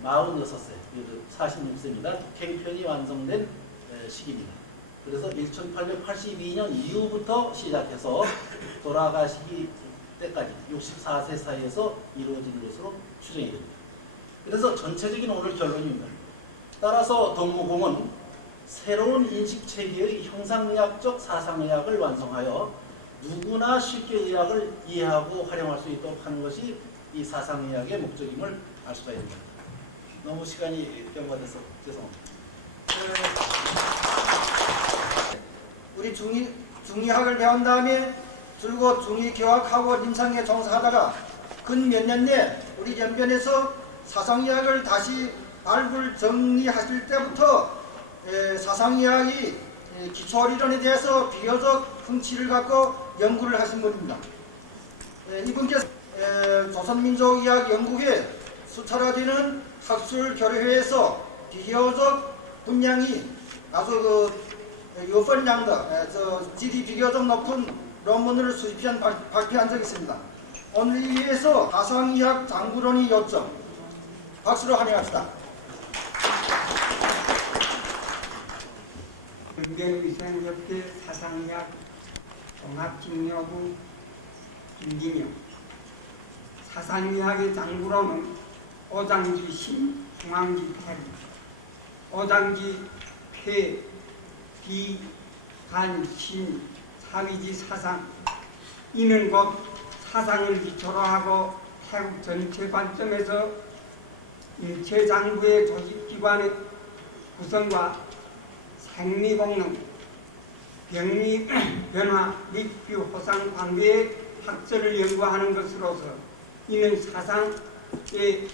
46세, 46세입니다. 독행편이 완성된 시기입니다. 그래서 1882년 이후부터 시작해서 돌아가시기 때까지 64세 사이에서 이루어진 것으로 추정이 됩니다. 그래서 전체적인 오늘 결론입니다. 따라서 동무공은 새로운 인식체계의 형상의학적 사상의학을 완성하여 누구나 쉽게 의학을 이해하고 활용할 수 있도록 하는 것이 이 사상의학의 목적임을 알 수가 있습니다. 너무 시간이 경과돼서 죄송합니다. 우리 중의학을 배운 다음에 줄곧 중의교학하고临床에 종사하다가 근 몇 년 내 우리 연변에서 사상의학을 다시 발굴 정리하실 때부터 사상의학이 기초理論에 대해서 비교적 흥치를 갖고 연구를 하신 분입니다. 이분께서 조선민족의학연구회 수차례되는 학술교류회에서 비교적 분량이 아주 요번량도 질이 비교적 높은 논문을 수집한 발표한 적이 있습니다. 오늘 이 위에서 사상의학 장구론의 요점 박수로 환영합시다. 연변위생협회 사상의학 종합진료부 김기명. 사상의학의 장구로는 오장기 심, 중앙기 태리, 오장기 폐, 비, 간, 심, 사위지 사상. 이는 곧 사상을 기초로 하고 태국 전체 관점에서 인체장부의 조직기관의 구성과 생리功能, 병리 변화 및 호상 관계의 학설을 연구하는 것으로서 이는 사상의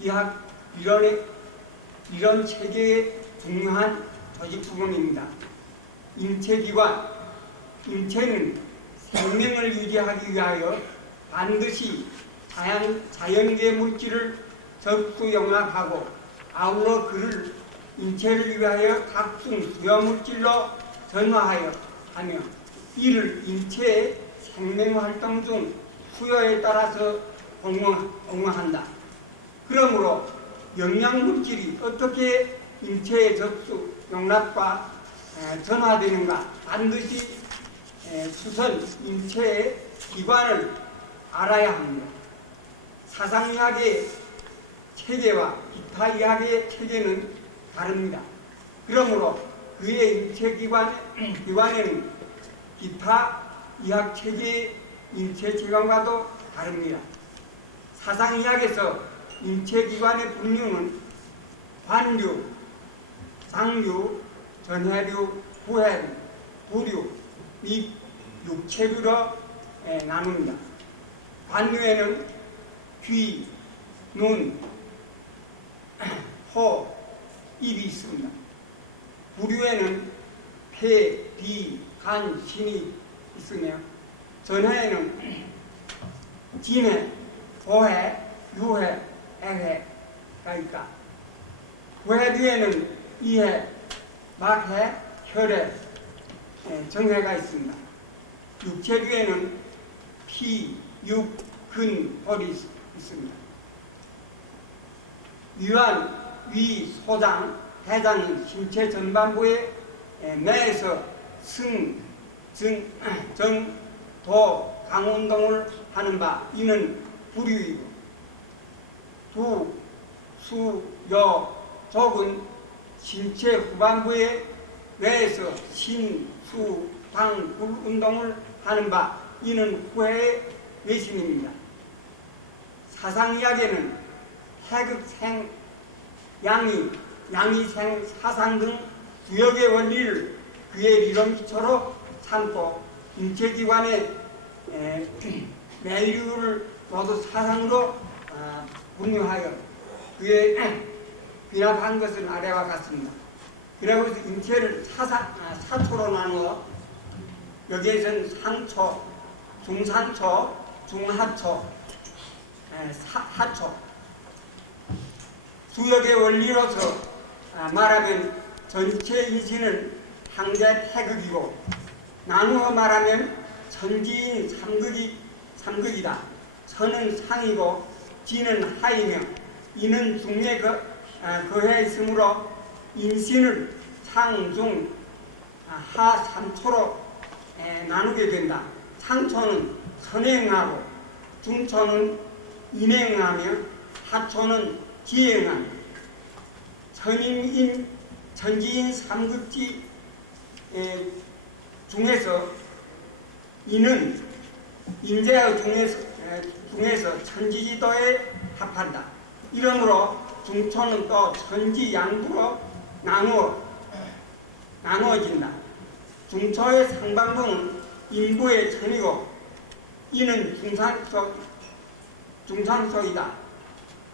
의학 이론 체계의 중요한 조직 부분입니다. 인체기관, 인체는 생명을 유지하기 위하여 반드시 자연계 물질을 접수 용납하고 아울러 그를 인체를 위하여 각종 수요물질로 전화하여 하며 이를 인체의 생명활동 중 수요에 따라서 공헌한다. 그러므로 영양물질이 어떻게 인체의 접수, 용납과 전화되는가 반드시 수선 인체의 기관을 알아야 합니다. 사상의학의 체계와 기타 의학의 체계는 다릅니다. 그러므로 그의 인체기관에는 기타 의학체계의 인체기관과도 다릅니다. 사상의학에서 인체기관의 분류는 관류, 상류, 전해류, 후해류, 부류 및 육체류로 나눕니다. 관류에는 귀, 눈, 코, 입이 있습니다. 부류에는 폐, 비, 간, 신이 있으며 전해에는 진해, 고해, 유해, 애해가 있다. 후해류에는 이해, 막해, 혈해, 정해가 있습니다. 육체류에는 피, 육, 근, 볼이 있습니다. 위완, 위, 소장, 해장이 신체 전반부의 내에서 승, 정, 도, 강운동을 하는 바 이는 부류이고 두, 수, 여, 족은 신체 후반부의 뇌에서 신, 수, 당, 굴 운동을 하는 바 이는 후해의 외신입니다. 사상의학에는 태극생, 양이생, 사상 등 구역의 원리를 그의理論 기초로 삼고 인체기관의 매류를 모두 사상으로 분류하여 그의 비납한 것은 아래와 같습니다. 그리고 인체를 사초로 나누어 여기에서는 상초, 중상초, 중하초, 하초 수역의 원리로서 말하면 전체 인신은 항대 태극이고 나누어 말하면 천지인 삼극이다. 천은 상이고 지는 하이며 이는 중에 거해 있으므로 인신을 상, 중, 하, 삼초로 나누게 된다. 상초는 선에 응하고 중초는 인에 응하며 하초는 지혜 응하며 천지인 삼극지 중에서 이는 인재의 중에서 천지지도에 합한다. 이러므로 중초는 또 천지양부로 나누어진다. 중초의 상반부는 인부의 천이고 이는 중산속이다.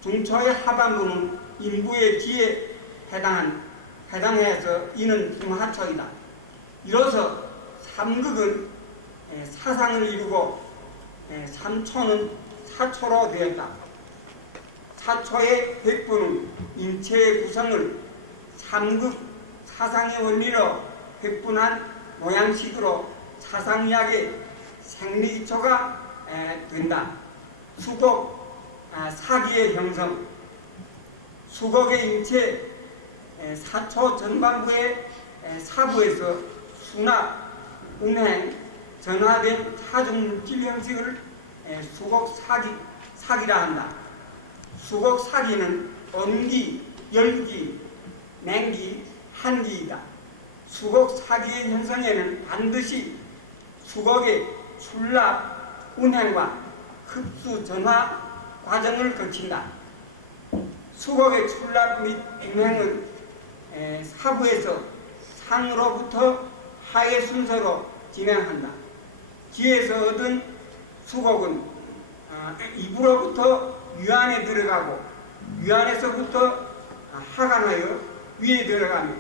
중초의 하반부는 인부의 지에 해당해서 이는 중하초이다. 이로써 삼극은 사상을 이루고 삼초는 사초로 되었다. 사초의 백부는 인체의 구성을 삼극 사상의 원리로 획분한 모양식으로 사상의학의 생리기초가 된다. 수곡 사기의 형성, 수곡의 인체 사초 전반부의 사부에서 수납, 운행, 전화된 타중 물질 형식을 수곡사기라 한다. 수곡사기는 온기, 열기, 냉기, 한기이다. 수곡사기의 형성에는 반드시 수곡의 출납, 운행과 흡수, 전화 과정을 거친다. 수곡의 출납 및 운행은 사부에서 상으로부터 하의 순서로 진행한다. 지에서 얻은 수곡은 입으로부터 유안에 들어가고 유안에서부터 하강하여 위에 들어가며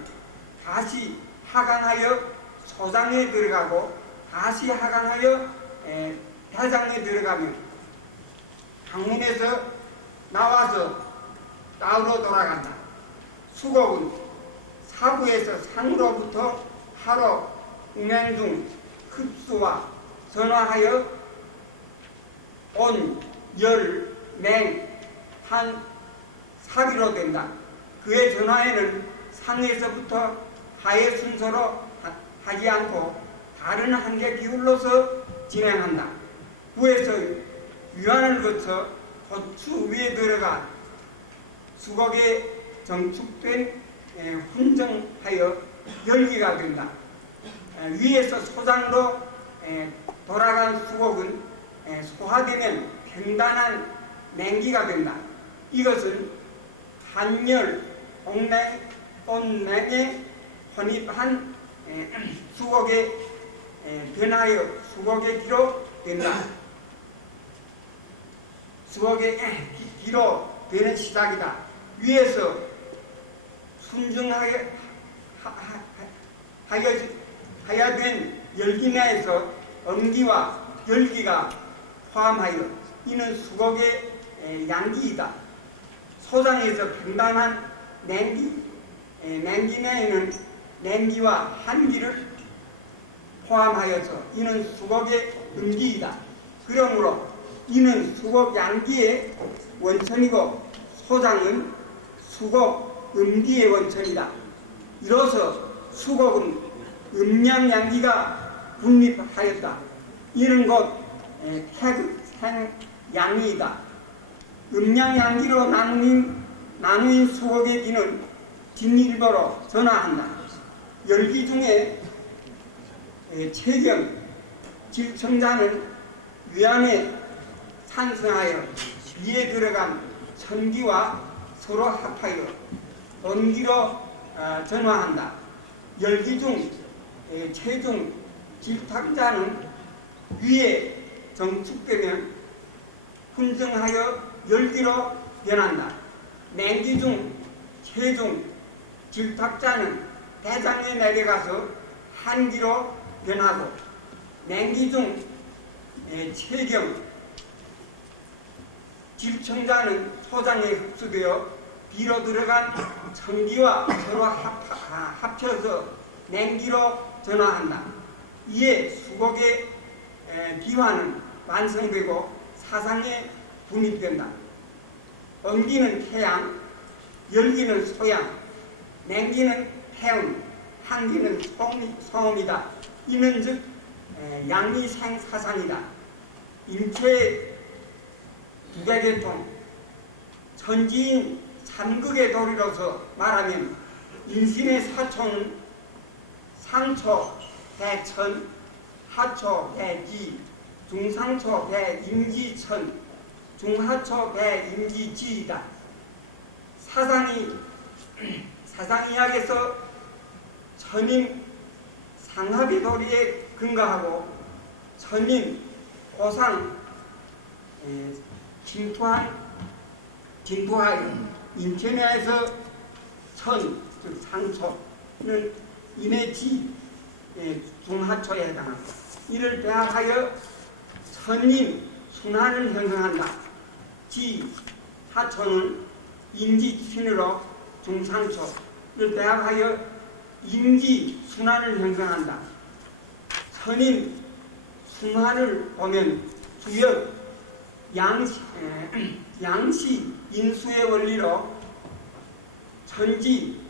다시 하강하여 소장에 들어가고 다시 하강하여 대장에 들어가며 항문에서 나와서 나우로 돌아간다. 수곡은 사부에서 상으로부터 하로 운행 중 흡수와 전화하여 온, 열, 냉, 한, 사기로 된다. 그의 전화에는 상에서부터 하의 순서로 하지 않고 다른 한계 기울로서 진행한다. 부에서 유안을 거쳐 고추 위에 들어가 수곡에 정축된 훈정하여 열기가 된다. 위에서 소장으로 돌아간 수곡은 소화되면 평단한 냉기가 된다. 이것은 한열, 온냉, 온냉에 혼입한 수곡에 변하여 수곡의 기로 된다. 수곡의 기로 되는 시작이다. 위에서 순정하여 된 열기 내에서 음기와 열기가 포함하여 이는 수곡의 양기이다. 소장에서 평단한 냉기 내에는 냉기와 한기를 포함하여서 이는 수곡의 음기이다. 그러므로 이는 수곡 양기의 원천이고 소장은 수곡 음기의 원천이다. 이로써 수곡은 음양양기가 분립하였다. 이는 곧 태극생양이다. 음양양기로 나누인 수곡의 기는 뒷일보로 전화한다. 열기 중에 체경, 질청자는 위안에 산성하여 위에 들어간 천기와 서로 합하여 온기로 전화한다. 열기 중 체중 질탁자는 위에 정축되면 훈정하여 열기로 변한다. 냉기 중 체중 질탁자는 대장에 내려가서 한기로 변하고 냉기 중 체경 질청자는 소장에 흡수되어 비로 들어간 천기와 서로 합쳐서 냉기로 전화한다. 이에 수곡의 비화는 완성되고 사상에 분입된다. 음기는 태양, 열기는 소양, 냉기는 태음, 한기는 소음이다. 이는 즉 양미생사상이다. 인체의 두개계통, 천지인 삼극의 도리로서 말하면 인신의 사초는 상초 대천, 하초 대지, 중상초 대임기천, 중하초 대임기지이다. 사상이학에서 전임 상합의 도리에 근거하고 전임 고상 진투하여 인천에서 천, 즉 상초는 인해지 중하초에 해당하고 이를 배합하여 천임 순환을 형성한다. 지 하초는 인지 신으로 중상초를 배합하여 인지 순환을 형성한다. 천임 순환을 보면 주역 양시 인수의 원리로 천지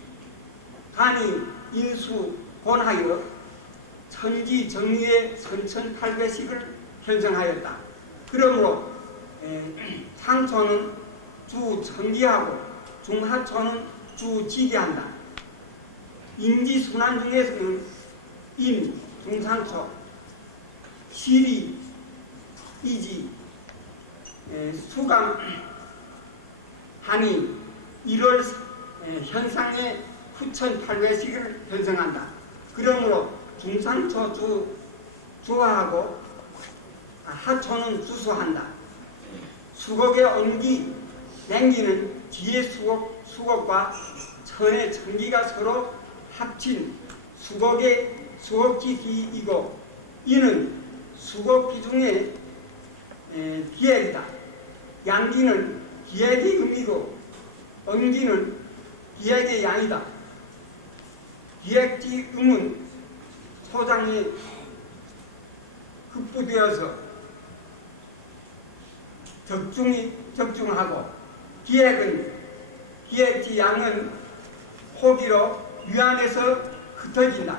간이 인수 권하여 천지 정리의 선천팔배식을 형성하였다. 그러므로 상초는 주천기하고 중하초는 주지기한다. 인지순환 중에서는 인, 중상초, 실이, 이지, 수감, 한이 1월 현상의 후천팔배식을 형성한다. 그러므로 중상초 주하하고 하초는 주수한다. 수곡의 언기, 냉기는 뒤의 수곡과 천의 천기가 서로 합친 수곡기이고 이는 수곡기 중에 기액이다. 양기는 기액의 음이고 언기는 기액의 양이다. 기액지 음은 소장이 흡부되어서 적중하고 기액지 양은 호기로 유한에서 흩어진다.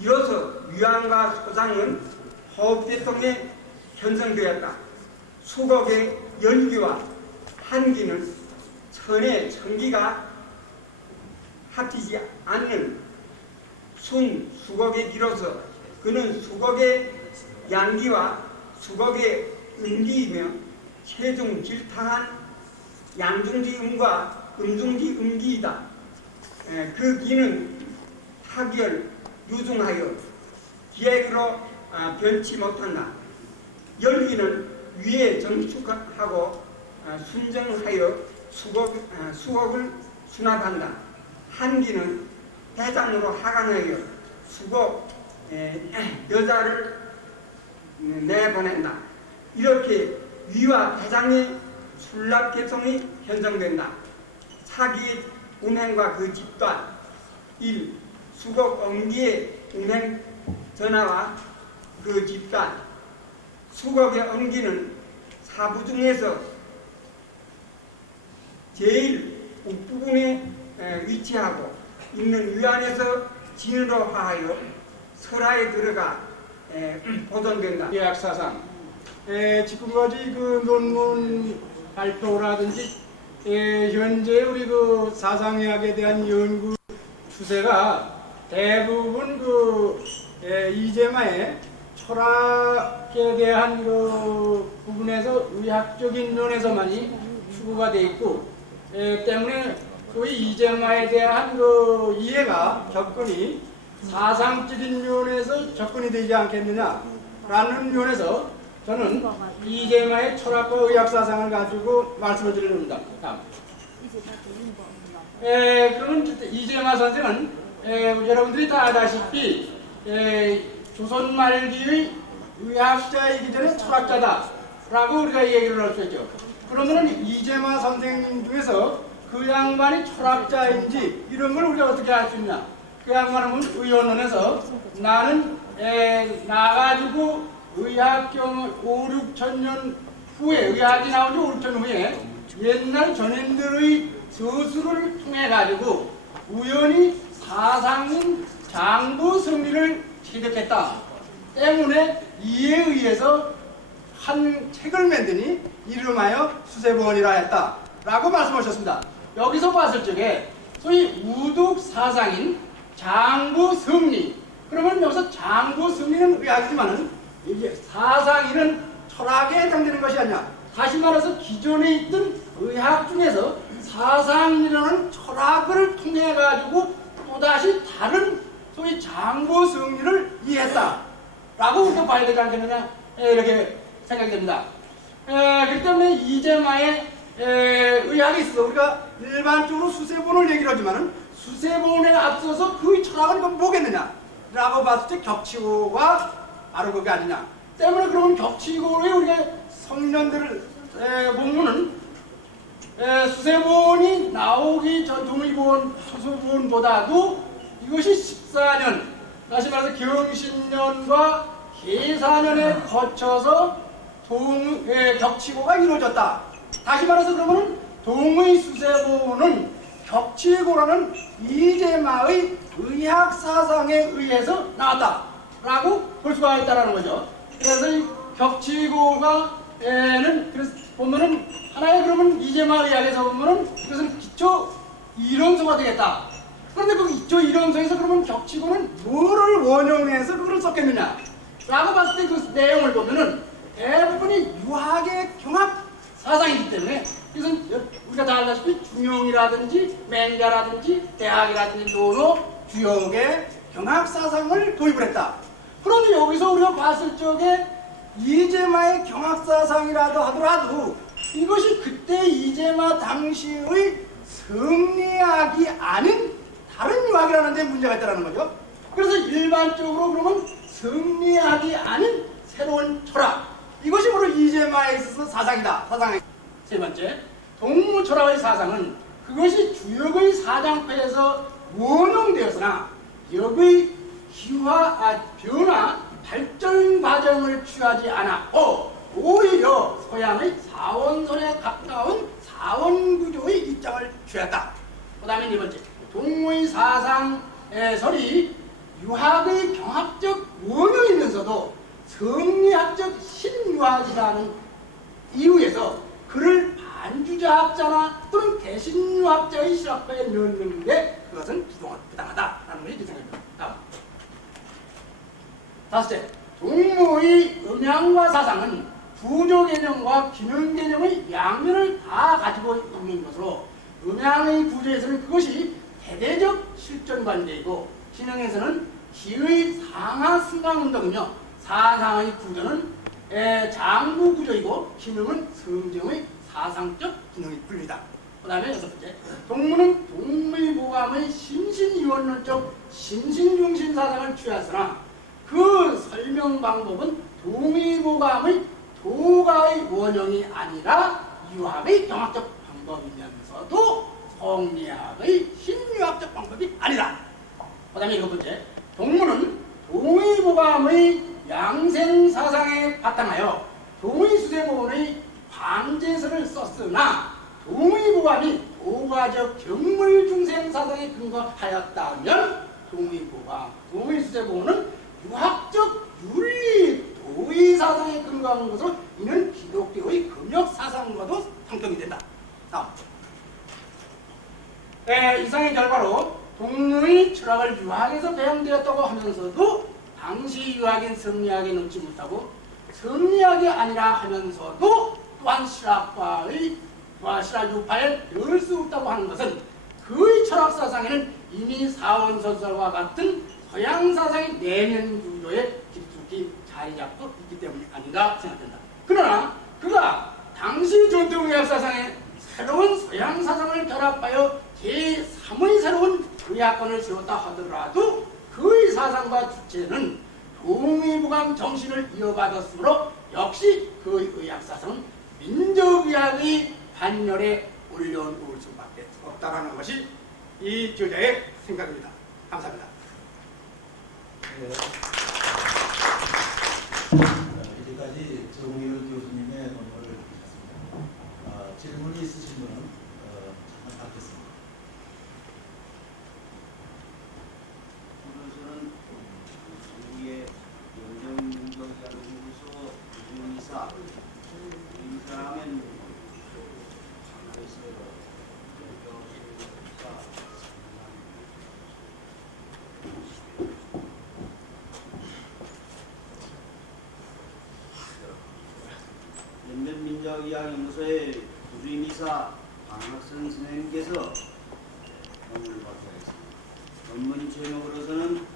이로써 유한과 소장은 호흡계통에 형성되었다. 수곡의 열기와 한기는 천의 천기가 합치지 않는 순수곡의 기로서 그는 수곡의 양기와 수곡의 음기이며 체중 질타한 양중지 음과 음중지 음기이다. 그 기는 타결, 유중하여 기액으로 변치 못한다. 열기는 위에 정축하고 순정하여 수곡을 수납한다. 한기는 대장으로 하강하여 수곡 여자를 내보낸다. 이렇게 위와 대장의 순납계통이 형성된다. 사기의 운행과 그 집단 1. 수곡 엄기의 운행 전화와 그 집단 수곡의 엄기는 사부 중에서 제일 윗부분에 위치하고 있는 위안에서 진으로 하여 설하에 들어가 보존된다. 의학사상 지금까지 그 논문 발표라든지 현재 우리 그 사상의학에 대한 연구 추세가 대부분 그 이재마의 철학에 대한 그 부분에서 의학적인 면에서만이 추구가 돼 있고 때문에 그 이재마에 대한 그 이해가 접근이 사상적인 면에서 접근이 되지 않겠느냐라는 면에서 저는 이재마의 철학과 의학사상을 가지고 말씀을 드립니다. 그러면 이재마 선생은 여러분들이 다 아다시피 조선 말기의 의학자이기 전에 철학자다라고 우리가 얘기를 할 수 있죠. 그러면 이재마 선생님 중에서 그 양반이 철학자인지 이런 걸 우리가 어떻게 알 수 있냐? 그 양반은 의원원에서 나는 나가지고 의학경 5, 6천 년 후에 의학이 나온 지 5, 6천 후에 옛날 전인들의 서술을 통해 가지고 우연히 사상인 장부 성리를 취득했다 때문에 이에 의해서 한 책을 만드니 이름하여 수세본이라 했다 라고 말씀하셨습니다. 여기서 봤을 적에 소위 우독 사상인 장부 성리. 그러면 여기서 장부 성리는 의학이지만은 이게 사상이는 철학에 해당되는 것이 아니야. 다시 말해서 기존에 있던 의학 중에서 사상이라는 철학을 통해 가지고 또다시 다른 소위 장부 성리를 이해했다라고 우리가 봐야 되지 않겠느냐 이렇게 생각이 됩니다. 그렇기 때문에 이재마의 의학이 있어. 우리가 일반적으로 수세본을 얘기를 하지만은 수세본에 앞서서 그 철학은 뭐겠느냐라고 봤을 때 격치고가 바로 그게 아니냐. 때문에 그러면 격치고의 우리가 성년들을 보면은 수세본이 나오기 전 동의본 수소본보다도 이것이 14년, 다시 말해서 경신년과 계사년에 거쳐서 격치고가 이루어졌다. 다시 말해서 그러면 동의 수세본은 격치고라는 이재마의 의학 사상에 의해서 나왔다라고 볼 수가 있다라는 거죠. 그래서 이 격치고가는 그래서 보면은 하나의 그러면 이재마 의학에서 보면은 그것은 기초 이론서가 되겠다. 그런데 그 기초 이론서에서 그러면 격치고는 뭐를 원형해서 그걸 썼겠느냐? 라고 봤을 때 그 내용을 보면은 대부분이 유학의 경합 사상이기 때문에 그래서 우리가 다 알다시피 중용이라든지 맹자라든지 대학이라든지 노노 주역의 경합 사상을 도입을 했다. 그런데 여기서 우리가 봤을 적에 이재마의 경합 사상이라도 하더라도 이것이 그때 이재마 당시의 성리학이 아닌 다른 유학이라는 데 문제가 있다는 거죠. 그래서 일반적으로 그러면 성리학이 아닌 새로운 철학, 이것이 바로 이재마에 있어서 사상이다. 사상의 세 번째, 동무철학의 사상은 그것이 주역의 사장패에서 원형되었으나 역의 변화, 발전 과정을 취하지 않았고 오히려 서양의 사원설에 가까운 사원구조의 입장을 취했다. 그 다음에 네 번째, 동무의 사상설이 유학의 경학적 원형이면서도 성리학적 신유학이라는 이유에서 그를 반주자학자나 또는 대신유학자의 실학과에 넣는 게 그것은 부당하다라는 것이 제 생각입니다. 다섯째, 동무의 음양과 사상은 구조 개념과 기능 개념의 양면을 다 가지고 있는 것으로 음양의 구조에서는 그것이 대대적 실전관계이고 기능에서는 기의 상하 승강운동이며 사상의 구조는 장부 구조이고 기능은 성정의 사상적 기능이 분리다. 그 다음에 여섯 번째, 동무는 동의보감의 심신이원론적 심신중심 사상을 취하였으나 그 설명 방법은 동의보감의 도가의 원형이 아니라 유학의 경학적 방법이면서도 성리학의 신유학적 방법이 아니다. 그 다음에 일곱 번째, 동무는 동의보감의 양생사상에 바탕하여 동의수세본의 광제설을 썼으나 동의보감이 도가적 경물중생사상에 근거하였다면 동의수세본은 유학적 윤리 도의사상에 근거한 것으로 이는 기독교의 금역사상과도 상통이 된다. 이상의 결과로 동무의 철학을 유학에서 배양되었다고 하면서도 당시 유학인 성리학에 넣지 못하고 성리학이 아니라 하면서도 또한 실학과의 실학유파에 넣을 수 없다고 하는 것은 그의 철학사상에는 이미 사원설과 같은 서양사상의 내면 구조에 깊숙이 자리 잡고 있기 때문이 아닌가 생각된다. 그러나 그가 당시 전통의학사상에 새로운 서양사상을 결합하여 제3의 새로운 의학권을 세웠다 하더라도 그의 사상과 주체는 동의보감 정신을 이어받았으므로 역시 그의 의학사상은 민족의학의 반열에 올려놓을 수밖에 없다라는 것이 이 저자의 생각입니다. 감사합니다. 이제까지 정의율 교수님의 논문을 듣겠습니다. 질문이 있으신 분은 잠깐 받겠습니다. 오늘은 우리의 연정문경연구소 유이사 이 사람은 교수가 연변민족의학연구소의 부주임이사 방학선 선생님께서 논문을 발표하였습니다. 논문 제목으로서는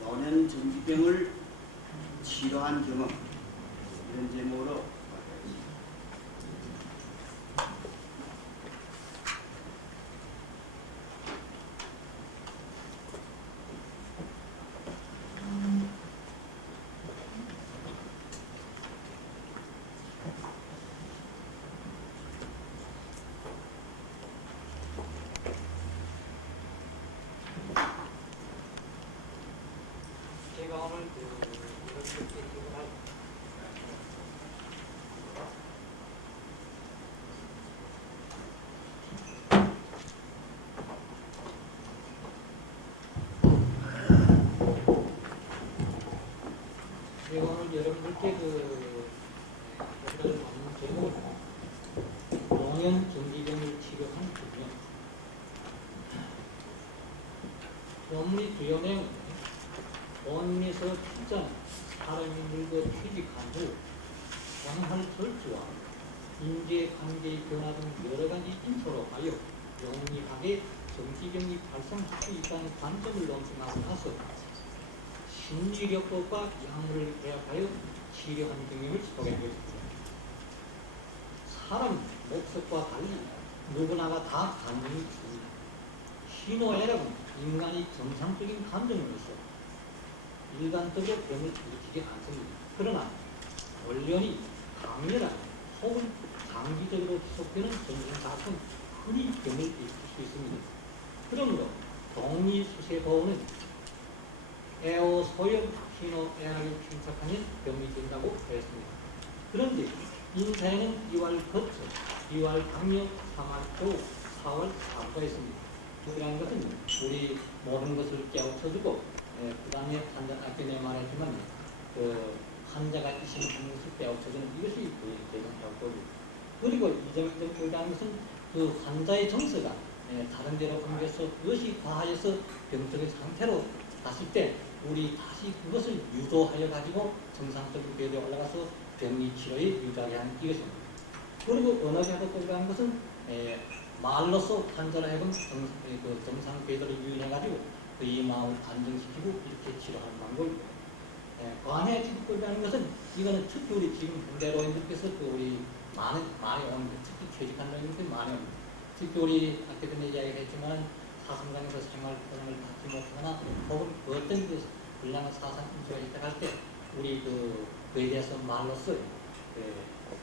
노년 전지병을 치료한 경험, 이런 제목으로 발표하였습니다. 제가 오늘 이렇게 기록할 제가 오늘 여러분들께 여러분들 받는 제목은 노년 정지병을 치료한 기념. 논문의 주요 내용은 본인에서 출전, 사람이 물고 취직한 후 생활 절주와 인재관계의 변화 등 여러 가지 인소로 하여 영리하게 정지병이 발생할 수 있다는 관점을 논증하고 나서 심리력법과 약물을 배합하여 치료한 경험을 소개하겠습니다. 사람 목석과 달리 누구나가 다 감정이 있습니다. 신호애락은 인간의 정상적인 감정으로서 일반적으로 병을 일으키지 않습니다. 그러나 원련이 강렬한 혹은 장기적으로 지속되는 정신사건 흔히 병을 일으킬 수 있습니다. 그러므로 동의수세보호는 애호 소염 신호애락을 침착하면 병이 된다고 하였습니다. 그런데 인사에는 2월 거쳐, 2월 강력, 3월 조, 4월 사고가 있습니다. 이라는 것은 우리 모든 것을 깨우쳐주고 그 다음에 환자, 아까 내 말했지만 환자가 이식하는 것을 빼앗쳐주는 이것이 대정사고고, 그리고 이정이라는 것은 그 환자의 정서가 다른 데로 옮겨서 그것이 과하여서 병적인 상태로 갔을 때 우리 다시 그것을 유도하여 가지고 정상적인 궤도에 올라가서 병리 치료에 유도하게 하는 이것입니다. 그리고 언어개혁이라는 것은 말로써 환자를 하여금 정상 궤도를 유인해 가지고 그의 마음을 안정시키고 이렇게 치료하는 방법입니다. 관해 치료법이라는 것은 이거는 특히 우리 지금 현대 노인들께서 우리 많이 옵니다. 특히 퇴직한 노인들이 많이 옵니다. 특히 우리 아까 전에 이야기했지만 사상장에서 생활권을 받지 못하거나 혹은 어떤 데서 불량한 사상 인수가 있다 할 때 우리 그에 대해서 말로써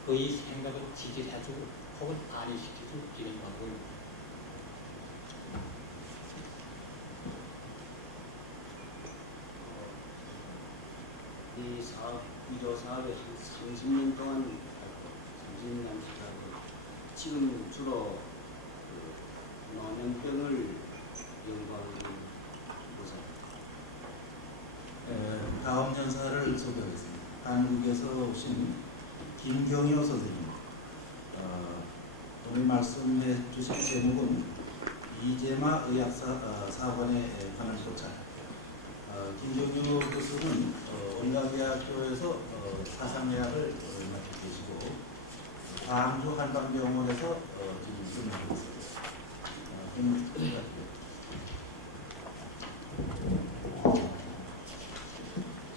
그의 생각을 지지해주고 혹은 안위시켜줄 이런 방법입니다. 이 사업, 위조 사업에 한 30년 동안 30년 시작하고 지금 주로 노년병을 연구하는 교사입니다. 다음 연사를 소개하겠습니다. 한국에서 오신 김경효 선생님. 오늘 말씀해 주신 제목은 이재마 의학사관에 관한 조차. 김경효 교수는 원가대학교에서 사상의학을 맡고 계시고 광주 한방병원에서 지금 근무하고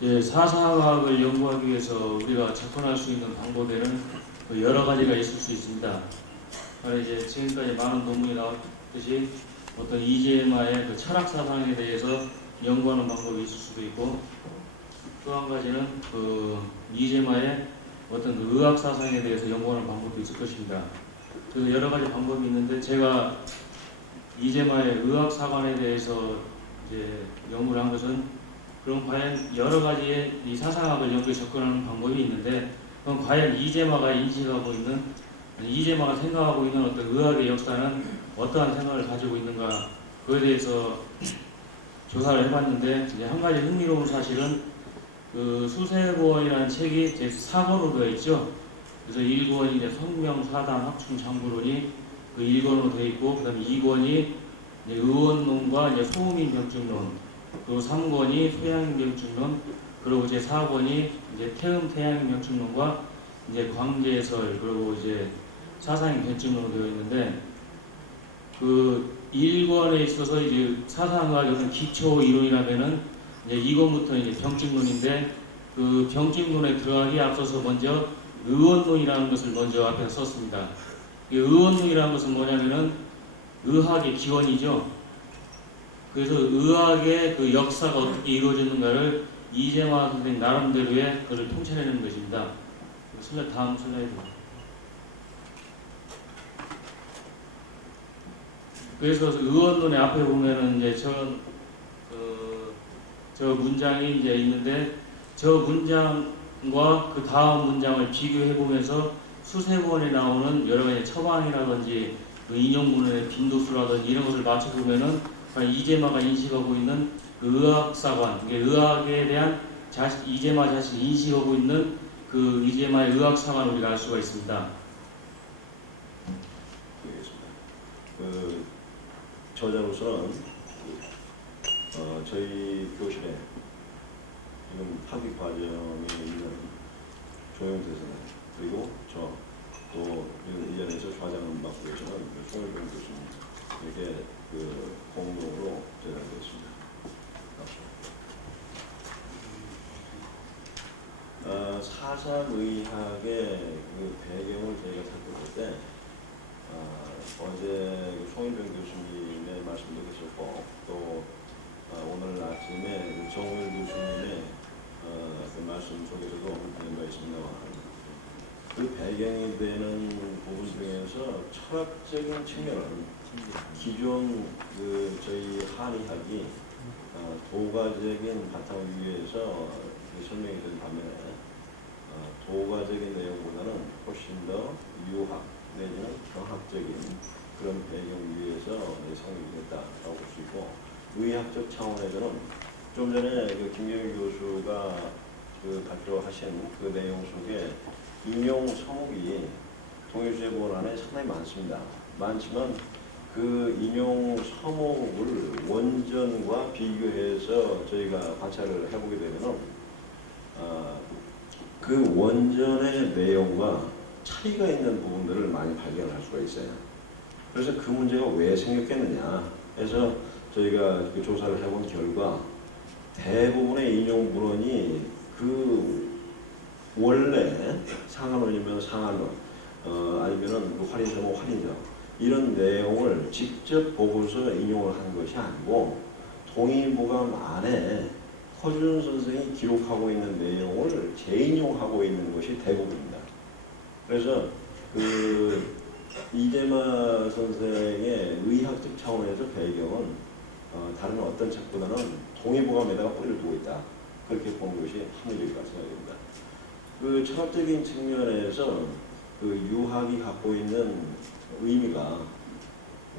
있습니다. 사상학을 연구하기 위해서 우리가 접근할 수 있는 방법에는 여러 가지가 있을 수 있습니다. 바로 이제 지금까지 많은 논문이 나왔듯이 어떤 이재마의 철학 사상에 대해서 연구하는 방법이 있을 수도 있고, 또 한 가지는 이재마의 어떤 의학 사상에 대해서 연구하는 방법도 있을 것입니다. 그래서 여러 가지 방법이 있는데 제가 이재마의 의학 사관에 대해서 이제 연구를 한 것은 그럼 과연 여러 가지의 이 사상학을 연구에 접근하는 방법이 있는데 그럼 과연 이재마가 인식하고 있는 이재마가 생각하고 있는 어떤 의학의 역사는 어떠한 생각을 가지고 있는가 그에 대해서 조사를 해봤는데 이제 한 가지 흥미로운 사실은 그 수세고원이라는 책이 제 4권으로 되어 있죠. 그래서 1권이 이제 성명사당 학충장부론이 그 1권으로 되어 있고 그 다음에 2권이 의원론과 이제 소음인병증론, 그리고 3권이 소양인병증론, 그리고 이제 4번이 이제 태음 태양의 명칭론과 이제 광계설 그리고 이제 사상의 변증론으로 되어 있는데 그 1권에 있어서 이제 사상과학의 어떤 기초 이론이라면은 이제 2권부터 이제 병증론인데 그 병증론에 들어가기 앞서서 먼저 의원론이라는 것을 먼저 앞에 썼습니다. 이 의원론이라는 것은 뭐냐면은 의학의 기원이죠. 그래서 의학의 그 역사가 어떻게 이루어졌는가를 이재마 선생님 나름대로의 그걸 통찰해내는 것입니다. 다음 슬라이드. 그래서 의원론의 앞에 보면은 이제 저 문장이 이제 있는데 저 문장과 그 다음 문장을 비교해 보면서 수세권에 나오는 여러 가지 처방이라든지 그 인용문의 빈도수라든지 이런 것을 맞춰보면은 이재마가 인식하고 있는 그 의학사관, 이게 의학에 대한 이재마 자신이 인식하고 있는 그 이재마의 의학사관을 우리가 알 수가 있습니다. 그 저자로서는 저희 교실에 지금 학위 과정에 있는 조영태 선생님 그리고 또 이 자리에서 좌장을 맡고 계시는 송일병 교수님 이렇게 그 공동으로 제작되었습니다. 사상의학의 그 배경을 저희가 살펴볼 때 어제 송일병 교수님의 말씀도 계셨고 또 오늘 아침에 정우일 교수님의 그 말씀 속에서도 언급된 바 있습니다만 그 배경이 되는 부분 중에서 철학적인 측면은 기존 그 저희 한의학이 도가적인 바탕 위에서 설명이 된 반면에 도가적인 내용보다는 훨씬 더 유학 내지는 경학적인 그런 배경 위에서 성립됐다라고 볼 수 있고 의학적 차원에서는 좀 전에 그 김경일 교수가 그 발표하신 그 내용 속에 인용 서목이 동일주의본 안에 상당히 많습니다. 많지만 그 인용 서목을 원전과 비교해서 저희가 관찰을 해보게 되면은 그 원전의 내용과 차이가 있는 부분들을 많이 발견할 수가 있어요. 그래서 그 문제가 왜 생겼겠느냐 해서 저희가 그 조사를 해본 결과 대부분의 인용 문헌이 그 원래 상한원이면 상한원 아니면은 그 활인서면 활인서 이런 내용을 직접 보고서 인용을 한 것이 아니고 동의보감 안에 허준 선생이 기록하고 있는 내용을 재인용하고 있는 것이 대부분입니다. 그래서 그 이재마 선생의 의학적 차원에서 배경은 다른 어떤 책보다는 동의보감에다가 뿌리를 두고 있다. 그렇게 보는 것이 합리적이라고 생각합니다. 그 철학적인 측면에서 그 유학이 갖고 있는 의미가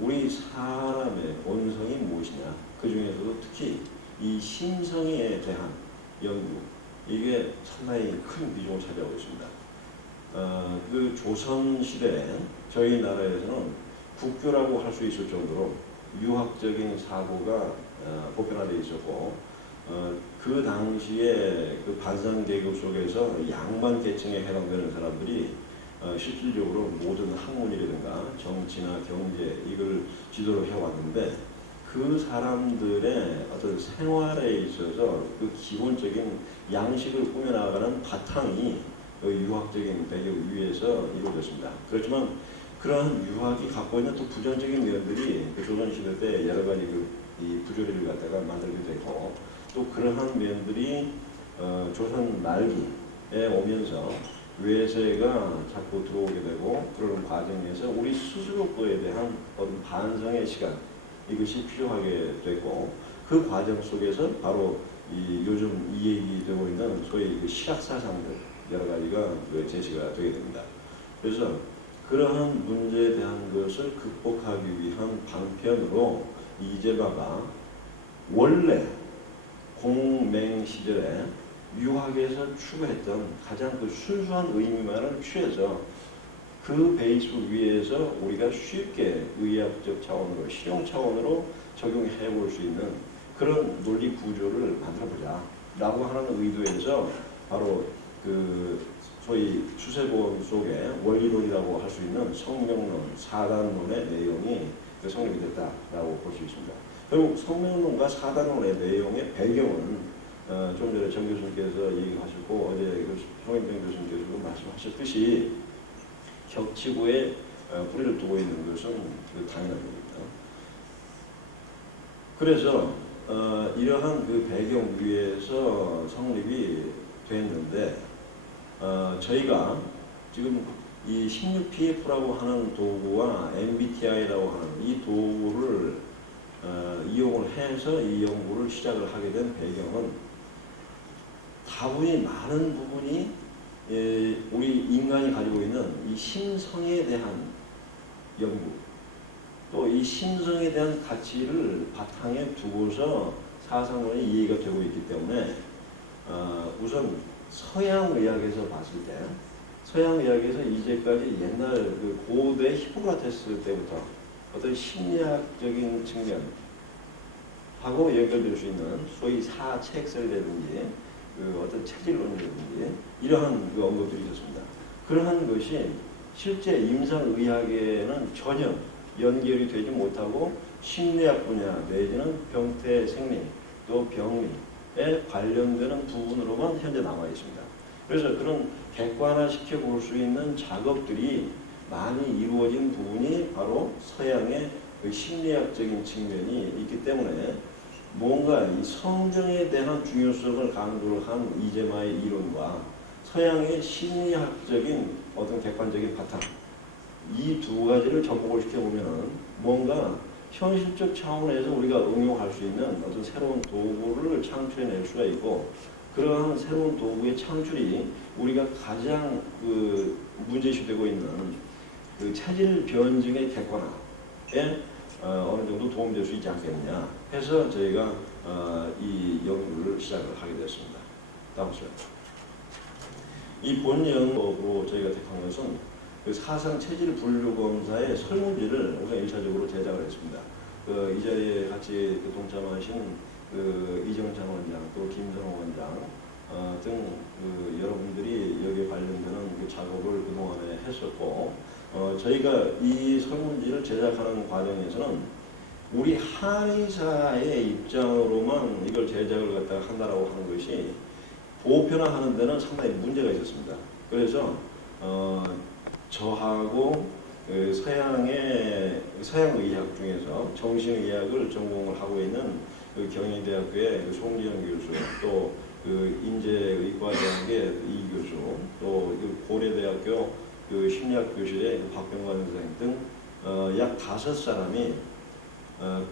우리 사람의 본성이 무엇이냐, 그 중에서도 특히 이 심성에 대한 연구, 이게 상당히 큰 비중을 차지하고 있습니다. 그 조선시대에 저희 나라에서는 국교라고 할 수 있을 정도로 유학적인 사고가 보편화되어 있었고 그 당시에 그 반상계급 속에서 양반 계층에 해당되는 사람들이 실질적으로 모든 학문이라든가 정치나 경제 이걸 지도를 해왔는데 그 사람들의 어떤 생활에 있어서 그 기본적인 양식을 꾸며나가는 바탕이 그 유학적인 배경 위에서 이루어졌습니다. 그렇지만 그러한 유학이 갖고 있는 또 부정적인 면들이 그 조선시대 때 여러 가지 이 부조리를 갖다가 만들게 되고 또 그러한 면들이 조선 말기에 오면서 외세가 자꾸 들어오게 되고 그런 과정에서 우리 스스로 거에 대한 어떤 반성의 시간 이것이 필요하게 됐고 그 과정 속에서 바로 이 요즘 이 얘기되고 있는 소위 그 시각 사상들 여러 가지가 제시가 되게 됩니다. 그래서 그러한 문제에 대한 것을 극복하기 위한 방편으로 이재마가 원래 공맹 시절에 유학에서 추구했던 가장 그 순수한 의미만을 취해서 그 베이스 위에서 우리가 쉽게 의학적 차원으로 실용 차원으로 적용해 볼 수 있는 그런 논리 구조를 만들어보자 라고 하는 의도에서 바로 그 소위 수세보험 속에 원리론이라고 할 수 있는 성명론, 사단론의 내용이 성립이 됐다라고 볼 수 있습니다. 결국 성명론과 사단론의 내용의 배경은 좀 전에 정 교수님께서 얘기하셨고 어제 그 송인병 교수님께서도 말씀하셨듯이 격치구에 뿌리를 두고 있는 것은 당연한 겁니다. 그래서 이러한 그 배경 위에서 성립이 됐는데 저희가 지금 이 16PF라고 하는 도구와 MBTI라고 하는 이 도구를 이용을 해서 이 연구를 시작을 하게 된 배경은 다분히 많은 부분이 우리 인간이 가지고 있는 이 심성에 대한 연구, 또 이 심성에 대한 가치를 바탕에 두고서 사상론이 이해가 되고 있기 때문에 우선 서양의학에서 봤을 때, 서양의학에서 이제까지 옛날 그 고대 히포크라테스 때부터 어떤 심리학적인 측면하고 연결될 수 있는 소위 사책설이라든지 그 어떤 체질론이라든지 이러한 그 언급들이 있었습니다. 그러한 것이 실제 임상의학에는 전혀 연결이 되지 못하고 심리학 분야 내지는 병태 생리 또 병리에 관련되는 부분으로만 현재 남아 있습니다. 그래서 그런 객관화시켜 볼 수 있는 작업들이 많이 이루어진 부분이 바로 서양의 그 심리학적인 측면이 있기 때문에 뭔가 이 성정에 대한 중요성을 강조를 한 이제마의 이론과 서양의 심리학적인 어떤 객관적인 바탕, 이 두 가지를 접목을 시켜보면은 뭔가 현실적 차원에서 우리가 응용할 수 있는 어떤 새로운 도구를 창출해낼 수가 있고, 그러한 새로운 도구의 창출이 우리가 가장 그 문제시되고 있는 그 체질 변증의 객관화에 어느 정도 도움될 수 있지 않겠느냐 해서 저희가 이 연구를 시작을 하게 됐습니다. 다음 슬라이드. 이 본 연구로 저희가 택한 것은 그 사상 체질 분류 검사의 설문지를 우선 1차적으로 제작을 했습니다. 이 자리에 같이 동참하신 이정찬 원장, 또 김선호 원장 등 여러분들이 여기에 관련되는 그 작업을 그동안에 했었고, 저희가 이 설문지를 제작하는 과정에서는 우리 한의사의 입장으로만 이걸 제작을 갖다가 한다라고 하는 것이 보편화하는 데는 상당히 문제가 있었습니다. 그래서 저하고 서양의학 중에서 정신의학을 전공을 하고 있는 경희대학교의 송지영 교수, 또 인제의과대학의 이 교수, 또 고려대학교 심리학 교실의 박병관 선생 등 약 5사람이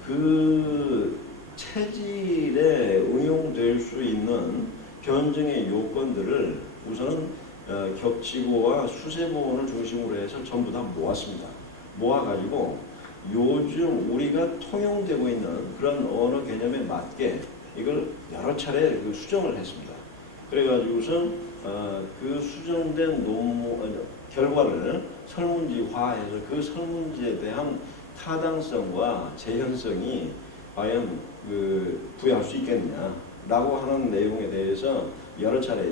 그 체질에 응용될 수 있는 변증의 요건들을 우선은 격치고와 수세보원을 중심으로 해서 전부 다 모았습니다. 모아가지고 요즘 우리가 통용되고 있는 그런 언어 개념에 맞게 이걸 여러 차례 수정을 했습니다. 그래가지고선 그 수정된 결과를 설문지화해서 그 설문지에 대한 타당성과 재현성이 과연 부여할 수 있겠느냐라고 하는 내용에 대해서 여러 차례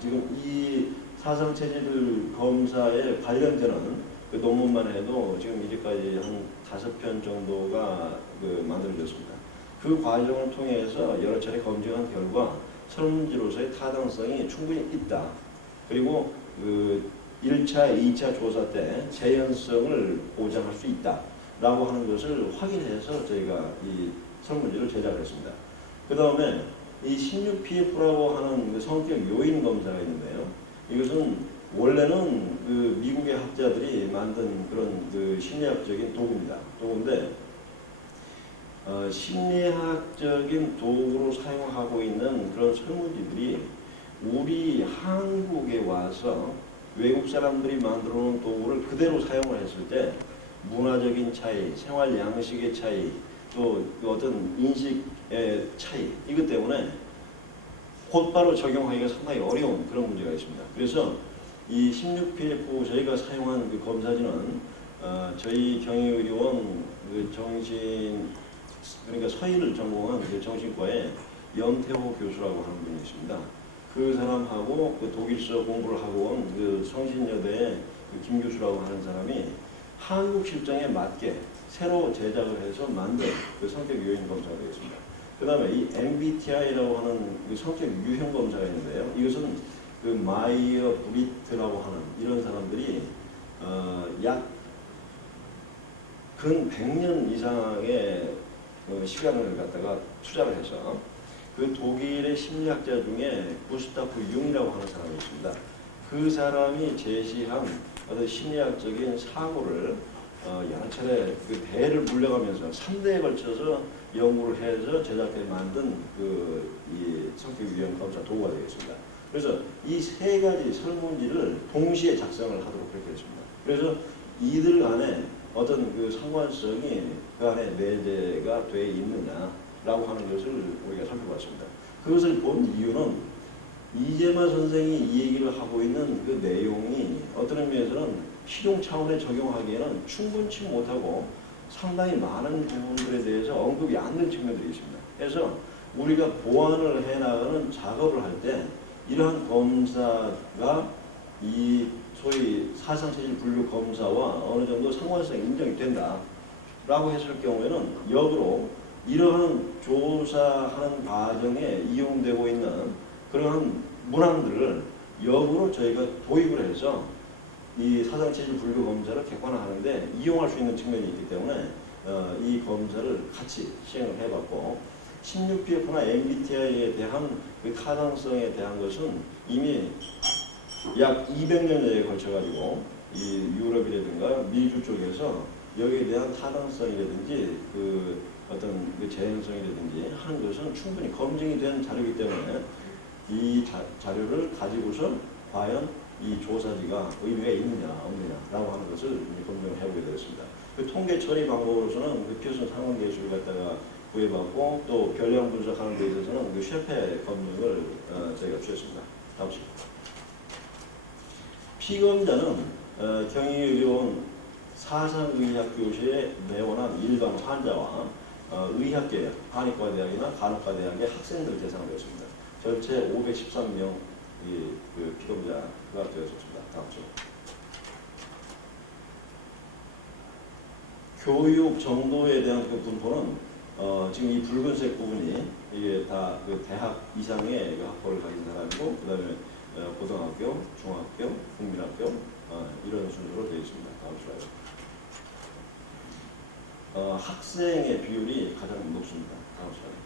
지금 이 사상체질 검사에 관련되는 그 논문만 해도 지금 이제까지 한 5편 정도가 만들어졌습니다. 그 과정을 통해서 여러 차례 검증한 결과 설문지로서의 타당성이 충분히 있다. 그리고 1차, 2차 조사 때 재현성을 보장할 수 있다. 라고 하는 것을 확인해서 저희가 이 설문지를 제작했습니다. 그 다음에 이 16PF라고 하는 성격 요인 검사가 있는데요. 이것은 원래는 미국의 학자들이 만든 그런 심리학적인 도구입니다. 도구인데 심리학적인 도구로 사용하고 있는 그런 설문지들이 우리 한국에 와서 외국 사람들이 만들어 놓은 도구를 그대로 사용을 했을 때 문화적인 차이, 생활 양식의 차이, 또 어떤 인식의 차이, 이것 때문에 곧바로 적용하기가 상당히 어려운 그런 문제가 있습니다. 그래서 이 16PF 저희가 사용한 그 검사지는 저희 경희의료원 그러니까 서의를 전공한 그 정신과의 염태호 교수라고 하는 분이 있습니다. 그 사람하고 그 독일서 공부를 하고 온 그 성신여대의 그 김 교수라고 하는 사람이 한국 실정에 맞게 새로 제작을 해서 만든 그 성격 요인 검사가 되겠습니다. 그 다음에 이 MBTI라고 하는 그 성격 유형 검사가 있는데요. 이것은 그 마이어 브리트라고 하는 이런 사람들이 약 근 100년 이상의 시간을 갖다가 투자를 해서 그 독일의 심리학자 중에 구스타프 융이라고 하는 사람이 있습니다. 그 사람이 제시한 어떤 심리학적인 사고를 여러 차례 그 대를 물려가면서 3대에 걸쳐서 연구를 해서 제작해 만든 이 성격 유형 검사 도구가 되겠습니다. 그래서 이 세 가지 설문지를 동시에 작성을 하도록 그렇게 했습니다. 그래서 이들 간에 어떤 그 상관성이 그 안에 내재가 돼 있느냐라고 하는 것을 우리가 살펴봤습니다. 그것을 본 이유는 이재마 선생이 이 얘기를 하고 있는 그 내용이 어떤 의미에서는 실용 차원에 적용하기에는 충분치 못하고 상당히 많은 부분들에 대해서 언급이 안 된 측면들이 있습니다. 그래서 우리가 보완을 해나가는 작업을 할 때 이러한 검사가 이 소위 사상체질 분류 검사와 어느 정도 상관성이 인정이 된다라고 했을 경우에는 역으로 이러한 조사하는 과정에 이용되고 있는 그러한 문항들을 역으로 저희가 도입을 해서 이 사상체질 분류 검사를 객관화하는데 이용할 수 있는 측면이 있기 때문에 이 검사를 같이 시행을 해봤고 16PF나 MBTI에 대한 그 타당성에 대한 것은 이미 약 200년에 걸쳐가지고 이 유럽이라든가 미주 쪽에서 여기에 대한 타당성이라든지 그 어떤 그 재현성이라든지 하는 것은 충분히 검증이 된 자료이기 때문에 이 자료를 가지고서 과연 이 조사지가 의미가 있느냐 없느냐라고 하는 것을 검증을 해보게 되었습니다. 그 통계 처리 방법으로서는 그 피어슨 상원 계수를 갖다가 구해봤고 또 변량 분석하는 데 있어서는 그 셰페 검증을 저희가 취했습니다. 다음 시간. 피검자는 경희의료원 사상의학교실에 내원한 일반 환자와 의학계, 한의과대학이나 간호과대학의 학생들 대상으로였습니다. 전체 513명 그 피검자가 되었습니다. 다음 주. 교육 정도에 대한 그 분포는 지금 이 붉은색 부분이 이게 다 그 대학 이상의 그 학벌을 가진 사람이고 그 다음에 고등학교, 중학교, 국민학교 이런 순서로 되어 있습니다. 다음 슬라이드. 학생의 비율이 가장 높습니다. 다음 슬라이드.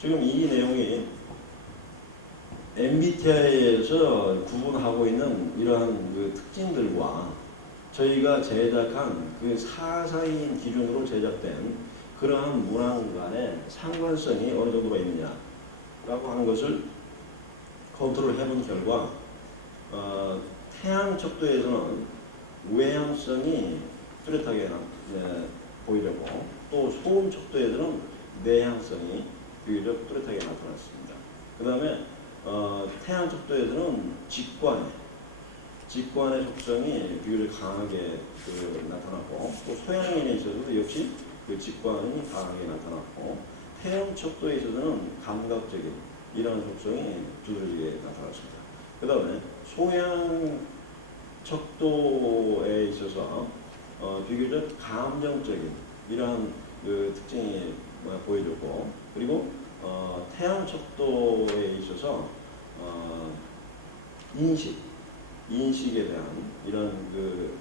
지금 이 내용이 MBTI에서 구분하고 있는 이러한 그 특징들과 저희가 제작한 그 사사인 기준으로 제작된 그러한 문항 간의 상관성이 어느 정도가 있느냐라고 하는 것을 검토를 해본 결과 태양 척도에서는 외향성이 뚜렷하게 보이려고 또 소음 척도에서는 내향성이 비교적 뚜렷하게 나타났습니다. 그 다음에 태양 척도에서는 직관의 속성이 비교적 강하게 나타났고 또 소양인에 있어서도 역시 그 직관이 강하게 나타났고 태양 척도에 있어서는 감각적인 이런 속성이 두드러지게 나타났습니다. 그 다음에 소양 척도에 있어서 비교적 감정적인 이러한 그 특징이 보여줬고 그리고 태양 척도에 있어서 인식에 대한 이런 그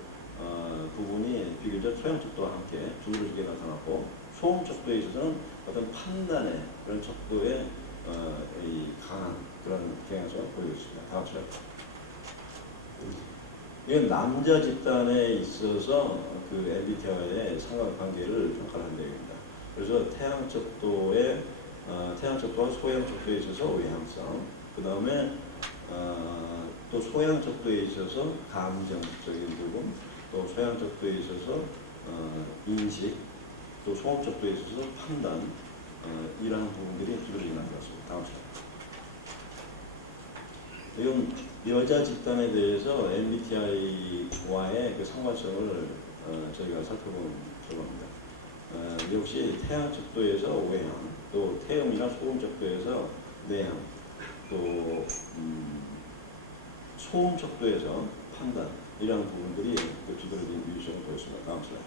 부분이 비교적 소양 척도와 함께 두드러지게 나타났고 소음 척도에 있어서는 어떤 판단의 그런 척도에 이 강한 그런 경향성을 보이고 있습니다. 다음 슬라이드. 이건 남자 집단에 있어서 그 MBTI의 삼각관계를 평가를 한 내용입니다. 그래서 태양 척도와 소양 척도에 있어서 외향성, 그 다음에 또 소양 척도에 있어서 감정적인 부분, 또 소양 척도에 있어서 인식, 또 소음 척도에 있어서 판단, 이러한 부분들이 두드러지게 나타났습니다. 다음 슬라이드. 이건 여자 집단에 대해서 MBTI와의 그 상관성을 저희가 살펴본 결과입니다. 역시 태양 척도에서 외양, 또 태음이나 소음 척도에서 내양, 또 소음 척도에서 판단, 이러한 부분들이 두드러진 유의성을 보였습니다. 다음 슬라이드.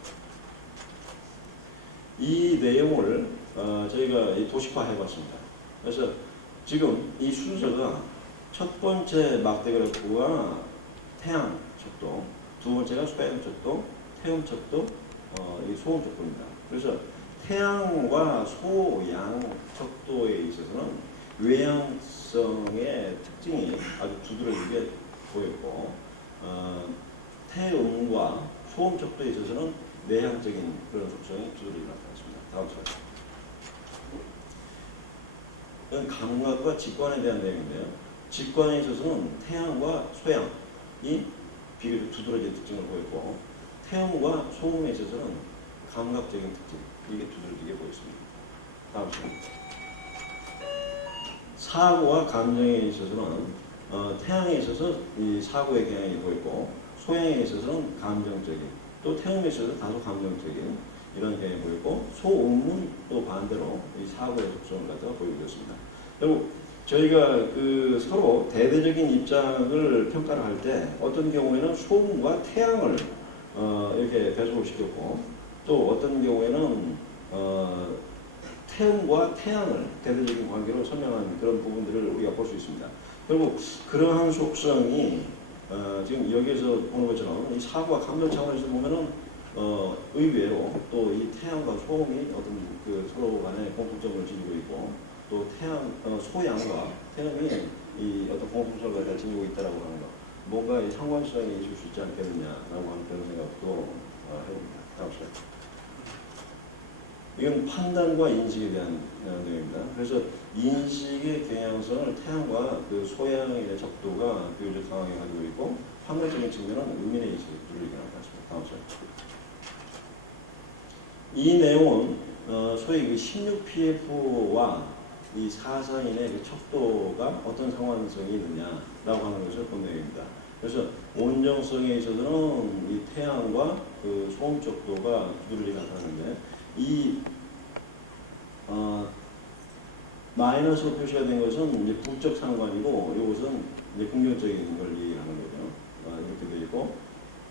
이 내용을 저희가 도식화해 봤습니다. 그래서 지금 이 순서가 첫 번째 막대 그래프가 태양 척도, 두 번째가 소양 척도, 태음 척도, 이 소음 척도입니다. 그래서 태양과 소양 척도에 있어서는 외양성의 특징이 아주 두드러지게 보였고, 태음과 소음 척도에 있어서는 내향적인 그런 속성이 두드러지게 나타났습니다. 다음 슬라이드. 이건 감각과 직관에 대한 내용인데요. 직관에 있어서는 태양과 소양이 비교적 두드러진 특징을 보였고, 태음과 소음에 있어서는 감각적인 특징, 이게 두드러지게 보였습니다. 다음 슬라이드. 사고와 감정에 있어서는 태양에 있어서 이 사고의 경향이 보였고, 소양에 있어서는 감정적인, 또 태음에 있어서 다소 감정적인 이런 경향이 보였고, 소음은 또 반대로 이 사고의 속성을 갖다가 보이고 있습니다. 결국 저희가 서로 대대적인 입장을 평가를 할 때 어떤 경우에는 소음과 태양을 이렇게 배속을 시켰고, 또 어떤 경우에는 태음과 태양을 대대적인 관계로 설명한 그런 부분들을 우리가 볼 수 있습니다. 결국 그러한 속성이 지금 여기에서 보는 것처럼 이 사고와 감정 차원에서 보면은 의외로 또 이 태양과 소음이 어떤 서로 간에 공통점을 지니고 있고, 또 소양과 태음이 이 어떤 공통점을 갖다 지니고 있다라고 하는 것, 뭔가 이 상관성이 있을 수 있지 않겠느냐라고 하는 그런 생각도 해봅니다. 다음 슬라이드. 이건 판단과 인식에 대한 내용입니다. 그래서 인식의 경향성을 태양과 소양의 적도가 비교적 강하게 가지고 있고, 판단적인 측면은 음인의 인식이 두드러지게 나타났습니다. 다음 슬라이드. 이 내용은 소위 16PF와 이 사상인의 척도가 어떤 상관성이 있느냐라고 하는 것을 본 내용입니다. 그래서 온정성에 있어서는 이 태양과 소음 척도가 두드러지게 나타나는데, 이 마이너스로 표시가 된 것은 이제 부적 상관이고, 이것은 이제 긍정적인 걸 얘기하는 거죠. 이렇게 되어 있고,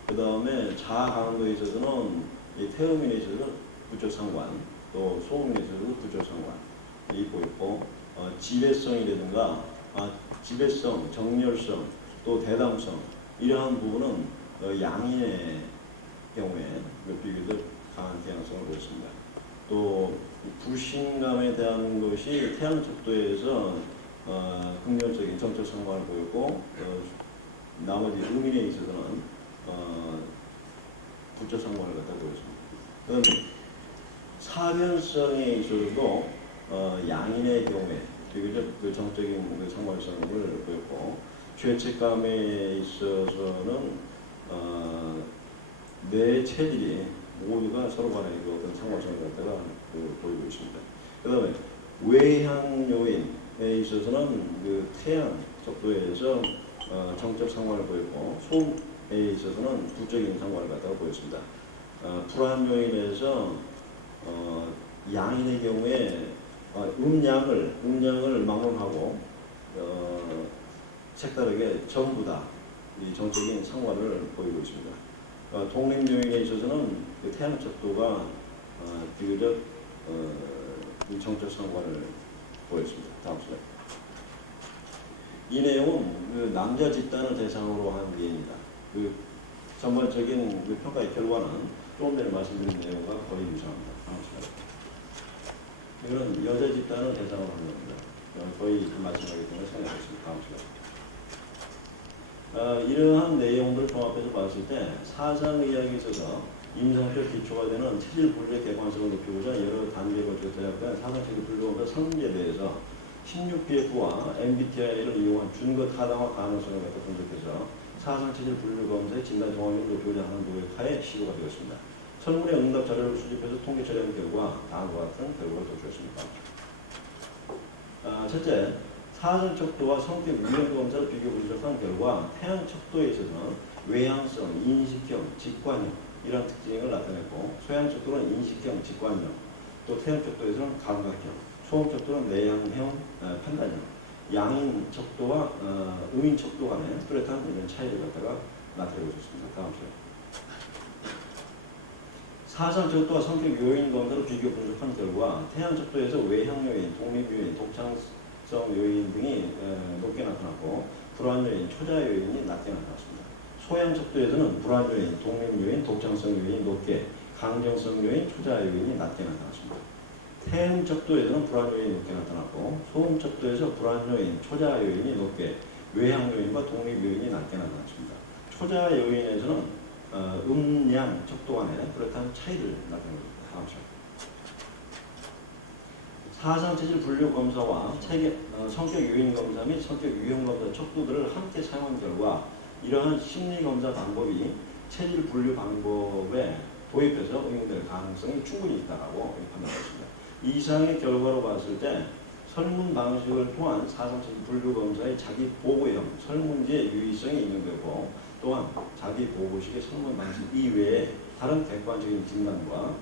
그 다음에 자아 강도에 있어서는 이 태음인에 있어서 부적 상관, 또 소음에 있어서 부적 상관이 보였고, 지배성이라든가 지배성, 정렬성, 또 대담성, 이러한 부분은 양인의 경우에 비교적 강한 경향성을 보였습니다. 또 불신감에 대한 것이 태양 척도에서 긍정적인 정적 상관을 보였고, 나머지 음인에 있어서는 부적 상관을 갖다 보였습니다. 그다음에 사변성에 있어서도 양인의 경우에 비교적 정적인 상관성을 보였고, 죄책감에 있어서는 내 체질이 모두가 서로 간에 어떤 상관성을 갖다가 보이고 있습니다. 그 다음에 외향 요인에 있어서는 태양 척도에서 정적 상관을 보였고, 소음에 있어서는 부적인 상관을 갖다가 보였습니다. 불안 요인에서 양인의 경우에 음양을 막론하고 색다르게 전부 다 이 정적인 상관을 보이고 있습니다. 독립 요인에 있어서는 태양 척도가 비교적 정적 상관을 보였습니다. 다음 슬라이드. 이 내용은 남자 집단을 대상으로 한 예입니다. 전반적인 평가의 결과는 조금 전에 말씀드린 내용과 거의 유사합니다. 다음 슬라이드. 이건 여자 집단을 대상으로 한 겁니다. 거의 마찬가지기 때문에 생각하겠습니다. 다음 슬라이드. 이러한 내용들을 종합해서 봤을 때 사상의학에 있어서 임상적 기초가 되는 체질 분류의 객관성을 높이고자 여러 단계에 걸쳐 제작된 사상체질 분류검사 성질에 대해서 16PF와 MBTI를 이용한 준거 타당화 가능성을 갖다 분석해서 사상체질 분류검사의 진단 정확률을 높이고자 하는 노력하에 시도가 되었습니다. 설문의 응답 자료를 수집해서 통계 처리한 결과 다음과 같은 결과를 도출했습니다. 첫째, 사상 척도와 성격 유형 검사를 비교 분석한 결과 태양 척도에 있어서는 외향성, 인식형, 직관형 이런 특징을 나타냈고, 소양 척도는 인식형, 직관형, 또 태양 척도에서는 감각형, 소음 척도는 내향형 판단형, 양인 척도와 음인 척도 간의 뚜렷한 이런 차이를 갖다가 나타내고 있습니다. 다음 슬라이드. 사상 척도와 성격 요인 검사로 비교 분석한 결과 태양 척도에서 외형 요인, 독립 요인, 독창성 요인 등이 높게 나타났고 불안 요인, 초자 요인이 낮게 나타났습니다. 소양 척도에서는 불안 요인, 독립 요인, 독창성 요인이 높게, 강정성 요인, 초자 요인이 낮게 나타났습니다. 태음 척도에서는 불안 요인이 높게 나타났고 소음 척도에서 불안 요인, 초자 요인이 높게, 외향 요인과 독립 요인이 낮게 나타났습니다. 초자 요인에서는 음양 척도 간의 뚜렷한 차이를 나타냅니다. 다음 차례. 사상체질 분류 검사와 성격 요인 검사 및 성격 유형 검사 척도들을 함께 사용한 결과 이러한 심리 검사 방법이 체질 분류 방법에 도입해서 응용될 가능성이 충분히 있다고 판단했습니다. 이상의 결과로 봤을 때 설문 방식을 통한 사상체질 분류 검사의 자기 보고형 설문지의 유의성이 인정되고 또한 자기 보고식의 설문 방식 이외에 다른 객관적인 진단과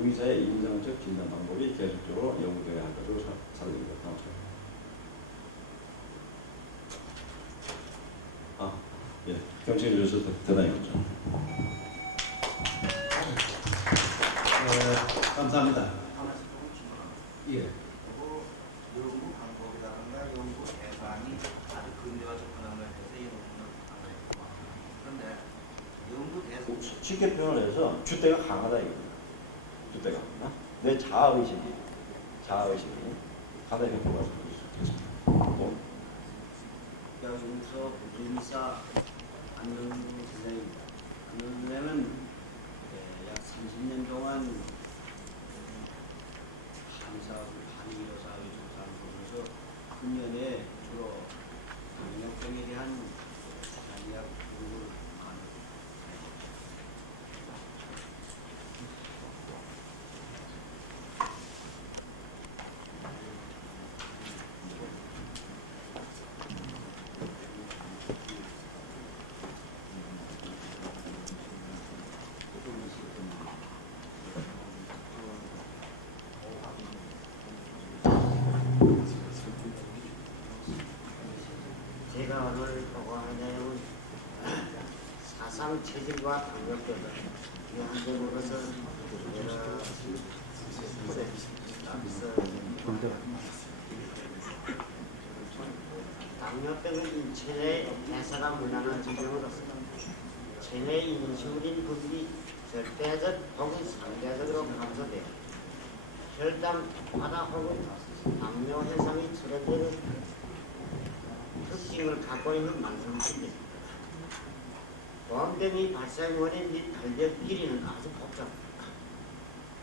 의사의 임상적 진단 방법이 계속적으로 연구되어야 할 것으로 사료됩니다. 다음 차례. 경청해 주셔서 대단히 감사합니다. 감사합니다. 예. 연구 방법이라든가 연구 대상이 아주 근대화 접근한 거에 대해서 그런데 연구 대상 쉽게 표현을 해서 주대가 강하다 이겁니다. 주대가 내 자아의식이 강하게 효과가 있습니다. 여기서 부인사 안녕 선생입니다. 안녕 선생은 약 30년 동안 한의사하고 한의사하고 조사하면서 금년에 주로 당뇨병에 대한 한의학 연구를 하는 제가 오늘 보고할 내용은 사상 체질과 당뇨병 이 한점으로서 여러 당뇨병은 체내의 대사가 문란한 질병으로서 체내의 인슐린 분비 절대적 혹은 상대적으로 감소되어 혈당 과다 혹은 당뇨 현상이 출현되는 특징을 갖고 있는 만성질입니다. 보험병이 발생 원인 및 발병 길이는 아주 복잡합니다.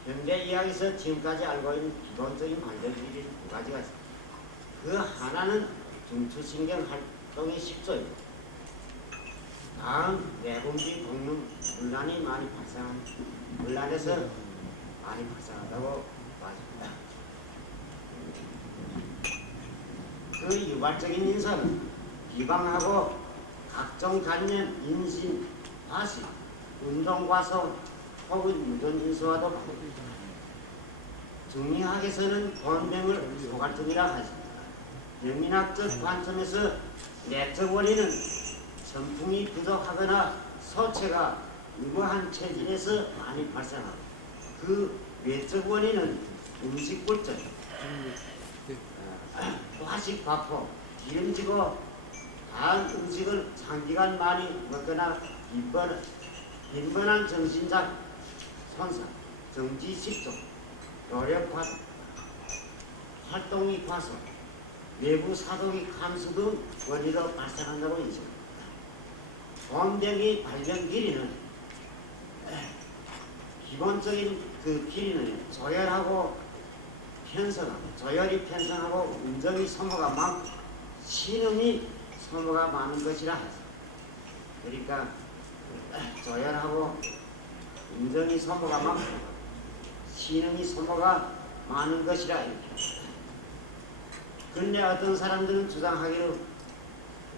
현대의학에서 지금까지 알고 있는 기본적인 발병 길이 두 가지가 있습니다. 그 하나는 중추신경 활동의 식조입니다. 다음 내분비 공룡 문란이 많이 발생한 문란에서 많이 발생한다고 봐집니다. 그 유발적인 인사는 비방하고 각종 간염, 인신, 과식, 운동과소 혹은 유전인수와도 바꿉니다. 중의학에서는 본병을 소갈증이라 하십니다. 병민학적 관점에서 내적 원인은 전풍이 부족하거나 소체가 유구한 체질에서 많이 발생합니다. 그 외적 원인은 음식불정, 화식 과포, 기름지고 단 음식을 장기간 많이 먹거나 빈번한 정신적 손상, 정지식종, 노력 과도, 활동이 과소, 외부 사동이 감소 등 원인으로 발생한다고 인식합니다. 보험병의 발병 길이는 기본적인 그 길이는 조혈하고 조혈이 편성하고 운정이 소모가 많고 신음이 소모가 많은 것이라 하죠. 그러니까 조혈하고 운정이 소모가 많고 신음이 소모가 많은 것이라 이렇게. 근데 어떤 사람들은 주장하기로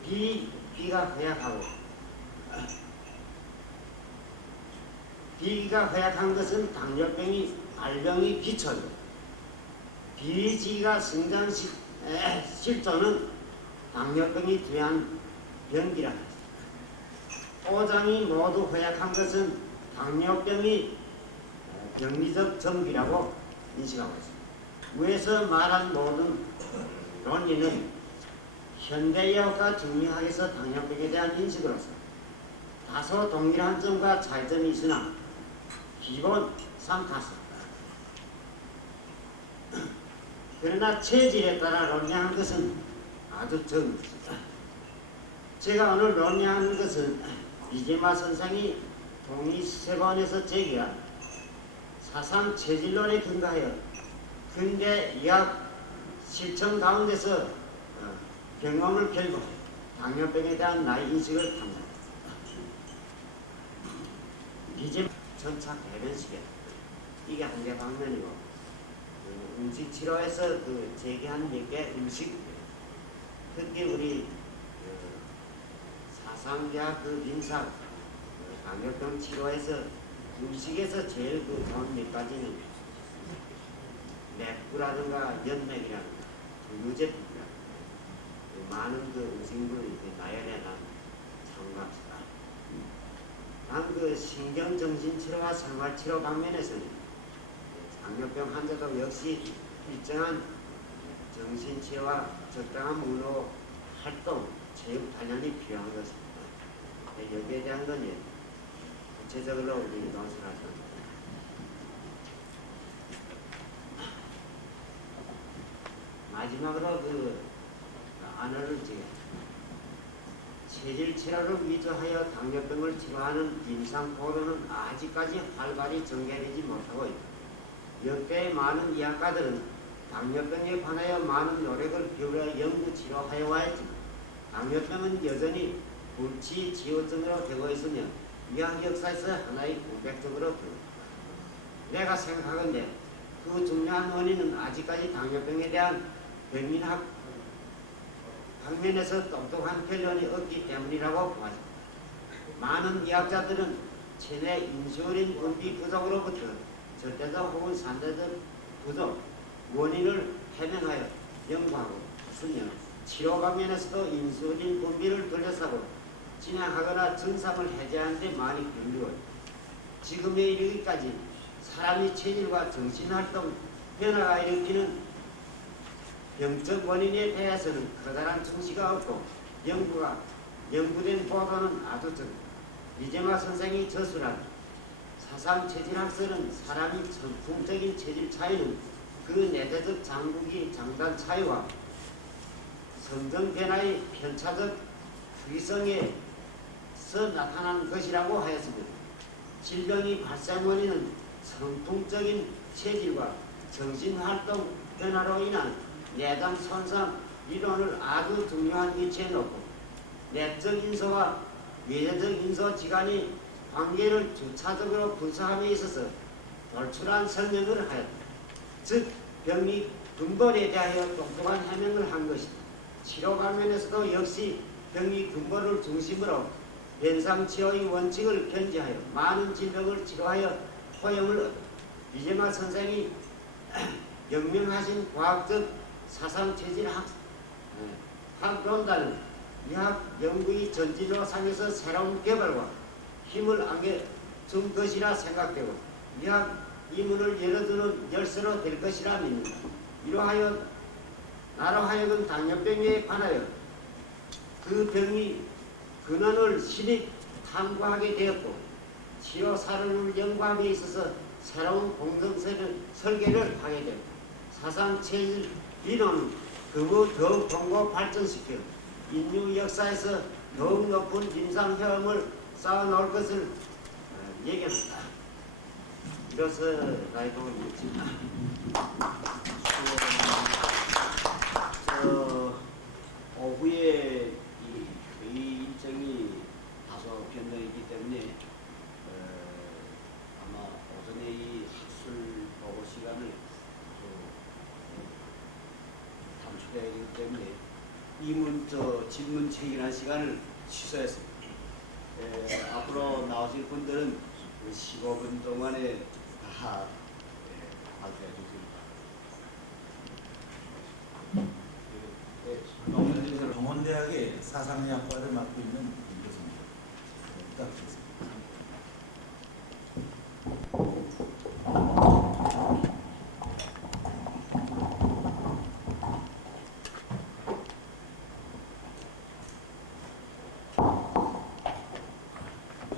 비기가 허약하고 비기가 허약한 것은 당뇨병이 발병이 기철로 비리지가 성장 실조는 당뇨병이 주요한 병기라 했습니다. 오장이 모두 허약한 것은 당뇨병이 병리적 정비라고 인식하고 있습니다. 위에서 말한 모든 논리는 현대의학과 정리학에서 당뇨병에 대한 인식으로서 다소 동일한 점과 차이점이 있으나 기본상 같습니다. 그러나 체질에 따라 논리하는 것은 아주 적습니다. 제가 오늘 논리하는 것은 이재마 선생이 동의세관에서 제기한 사상 체질론에 근거하여 근대 의학 실천 가운데서 경험을 결국 당뇨병에 대한 나의 인식을 탐구합니다. 이재마 전차 대변식에 이게 한 개 방면이고 음식 치료에서 제기한 몇 개 음식, 특히 우리 사상자 민상 당뇨병 치료에서 음식에서 제일 좋은 몇 가지는 맥주라든가 연맥이라든가 유제품이라든가 많은 음식물을 나열해 난 참고합시다. 단 신경정신치료와 생활치료 방면에서는 당뇨병 환자도 역시 일정한 정신치료와 적당한 문호 활동, 체육 단련이 필요한 것입니다. 여기에 대한 건 구체적으로 우리 논술을 하십니다. 마지막으로 안을 체질 치료를 위조하여 당뇨병을 치료하는 임상 보도는 아직까지 활발히 전개되지 못하고 있다. 역대 많은 의학가들은 당뇨병에 관하여 많은 노력을 기울여 연구 치료하여 왔지만 당뇨병은 여전히 불치지효증으로 되고 있으며 의학 역사에서 하나의 공백적으로 보입니다. 내가 생각하건대 그 중요한 원인은 아직까지 당뇨병에 대한 병리학 방면에서 똑똑한 결론이 없기 때문이라고 보아집니다. 많은 의학자들은 체내 인슐린 분비 부족으로부터 절대적 혹은 산대적 부족 원인을 해명하여 연구하고 있으며 치료 방면에서도 인슐린 분비를 돌려서고 진행하거나 증상을 해제하는 데 많이 힘들어요. 지금에 이르기까지 사람이 체질과 정신활동 변화가 일으키는 병적 원인에 대해서는 커다란 증시가 없고 연구된 보도는 아주 적습니다. 이재마 선생이 저술한 사상체질학설은 사람이 전통적인 체질 차이는 그 내재적 장국이 장단 차이와 성정 변화의 편차적 특이성에서 나타난 것이라고 하였습니다. 질병이 발생 원인은 성통적인 체질과 정신활동 변화로 인한 내장 손상 이론을 아주 중요한 위치에 놓고 내적 인소와 외재적 인소 지간의 관계를 주차적으로 분석함에 있어서 돌출한 설명을 하였다. 즉 병리 근본에 대하여 똑똑한 해명을 한 것이다. 치료 방면에서도 역시 병리 근본을 중심으로 변상치료의 원칙을 견지하여 많은 질병을 치료하여 호용을 얻었다. 이재마 선생이 영명하신 과학적 사상체질 학론단은 의학 연구의 전진로 상에서 새로운 개발과 힘을 안겨 준 것이라 생각되고 의학 이문을 열어두는 열쇠로 될 것이라 믿는다. 이로하여 나로 하여금 당뇨병에 관하여 그 병의 근원을 신입 탐구하게 되었고 치료 사료를 연구함에 있어서 새로운 공정설계를 하게 되었다. 사상체질 이론은 그후 더욱 공고 발전시켜 인류 역사에서 더욱 높은 임상 효험을 쌓아놓을 것을 얘기합니다. 이로써 나의 도움이 있습니다. 오후에 이 회의 일정이 다소 변동이기 때문에 아마 오전에 이 학술 보고 시간을 단축해야 되기 때문에 질문 체결한 시간을 취소했습니다. 앞으로 나오실 분들은 15분 동안에 다 발표해 주십니다. 동원대학의 사상의학과를 맡고 있는 김 교수입니다. 부탁드리겠습니다.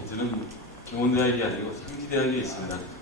저는 경원대학이 아니고 상지대학에 있습니다.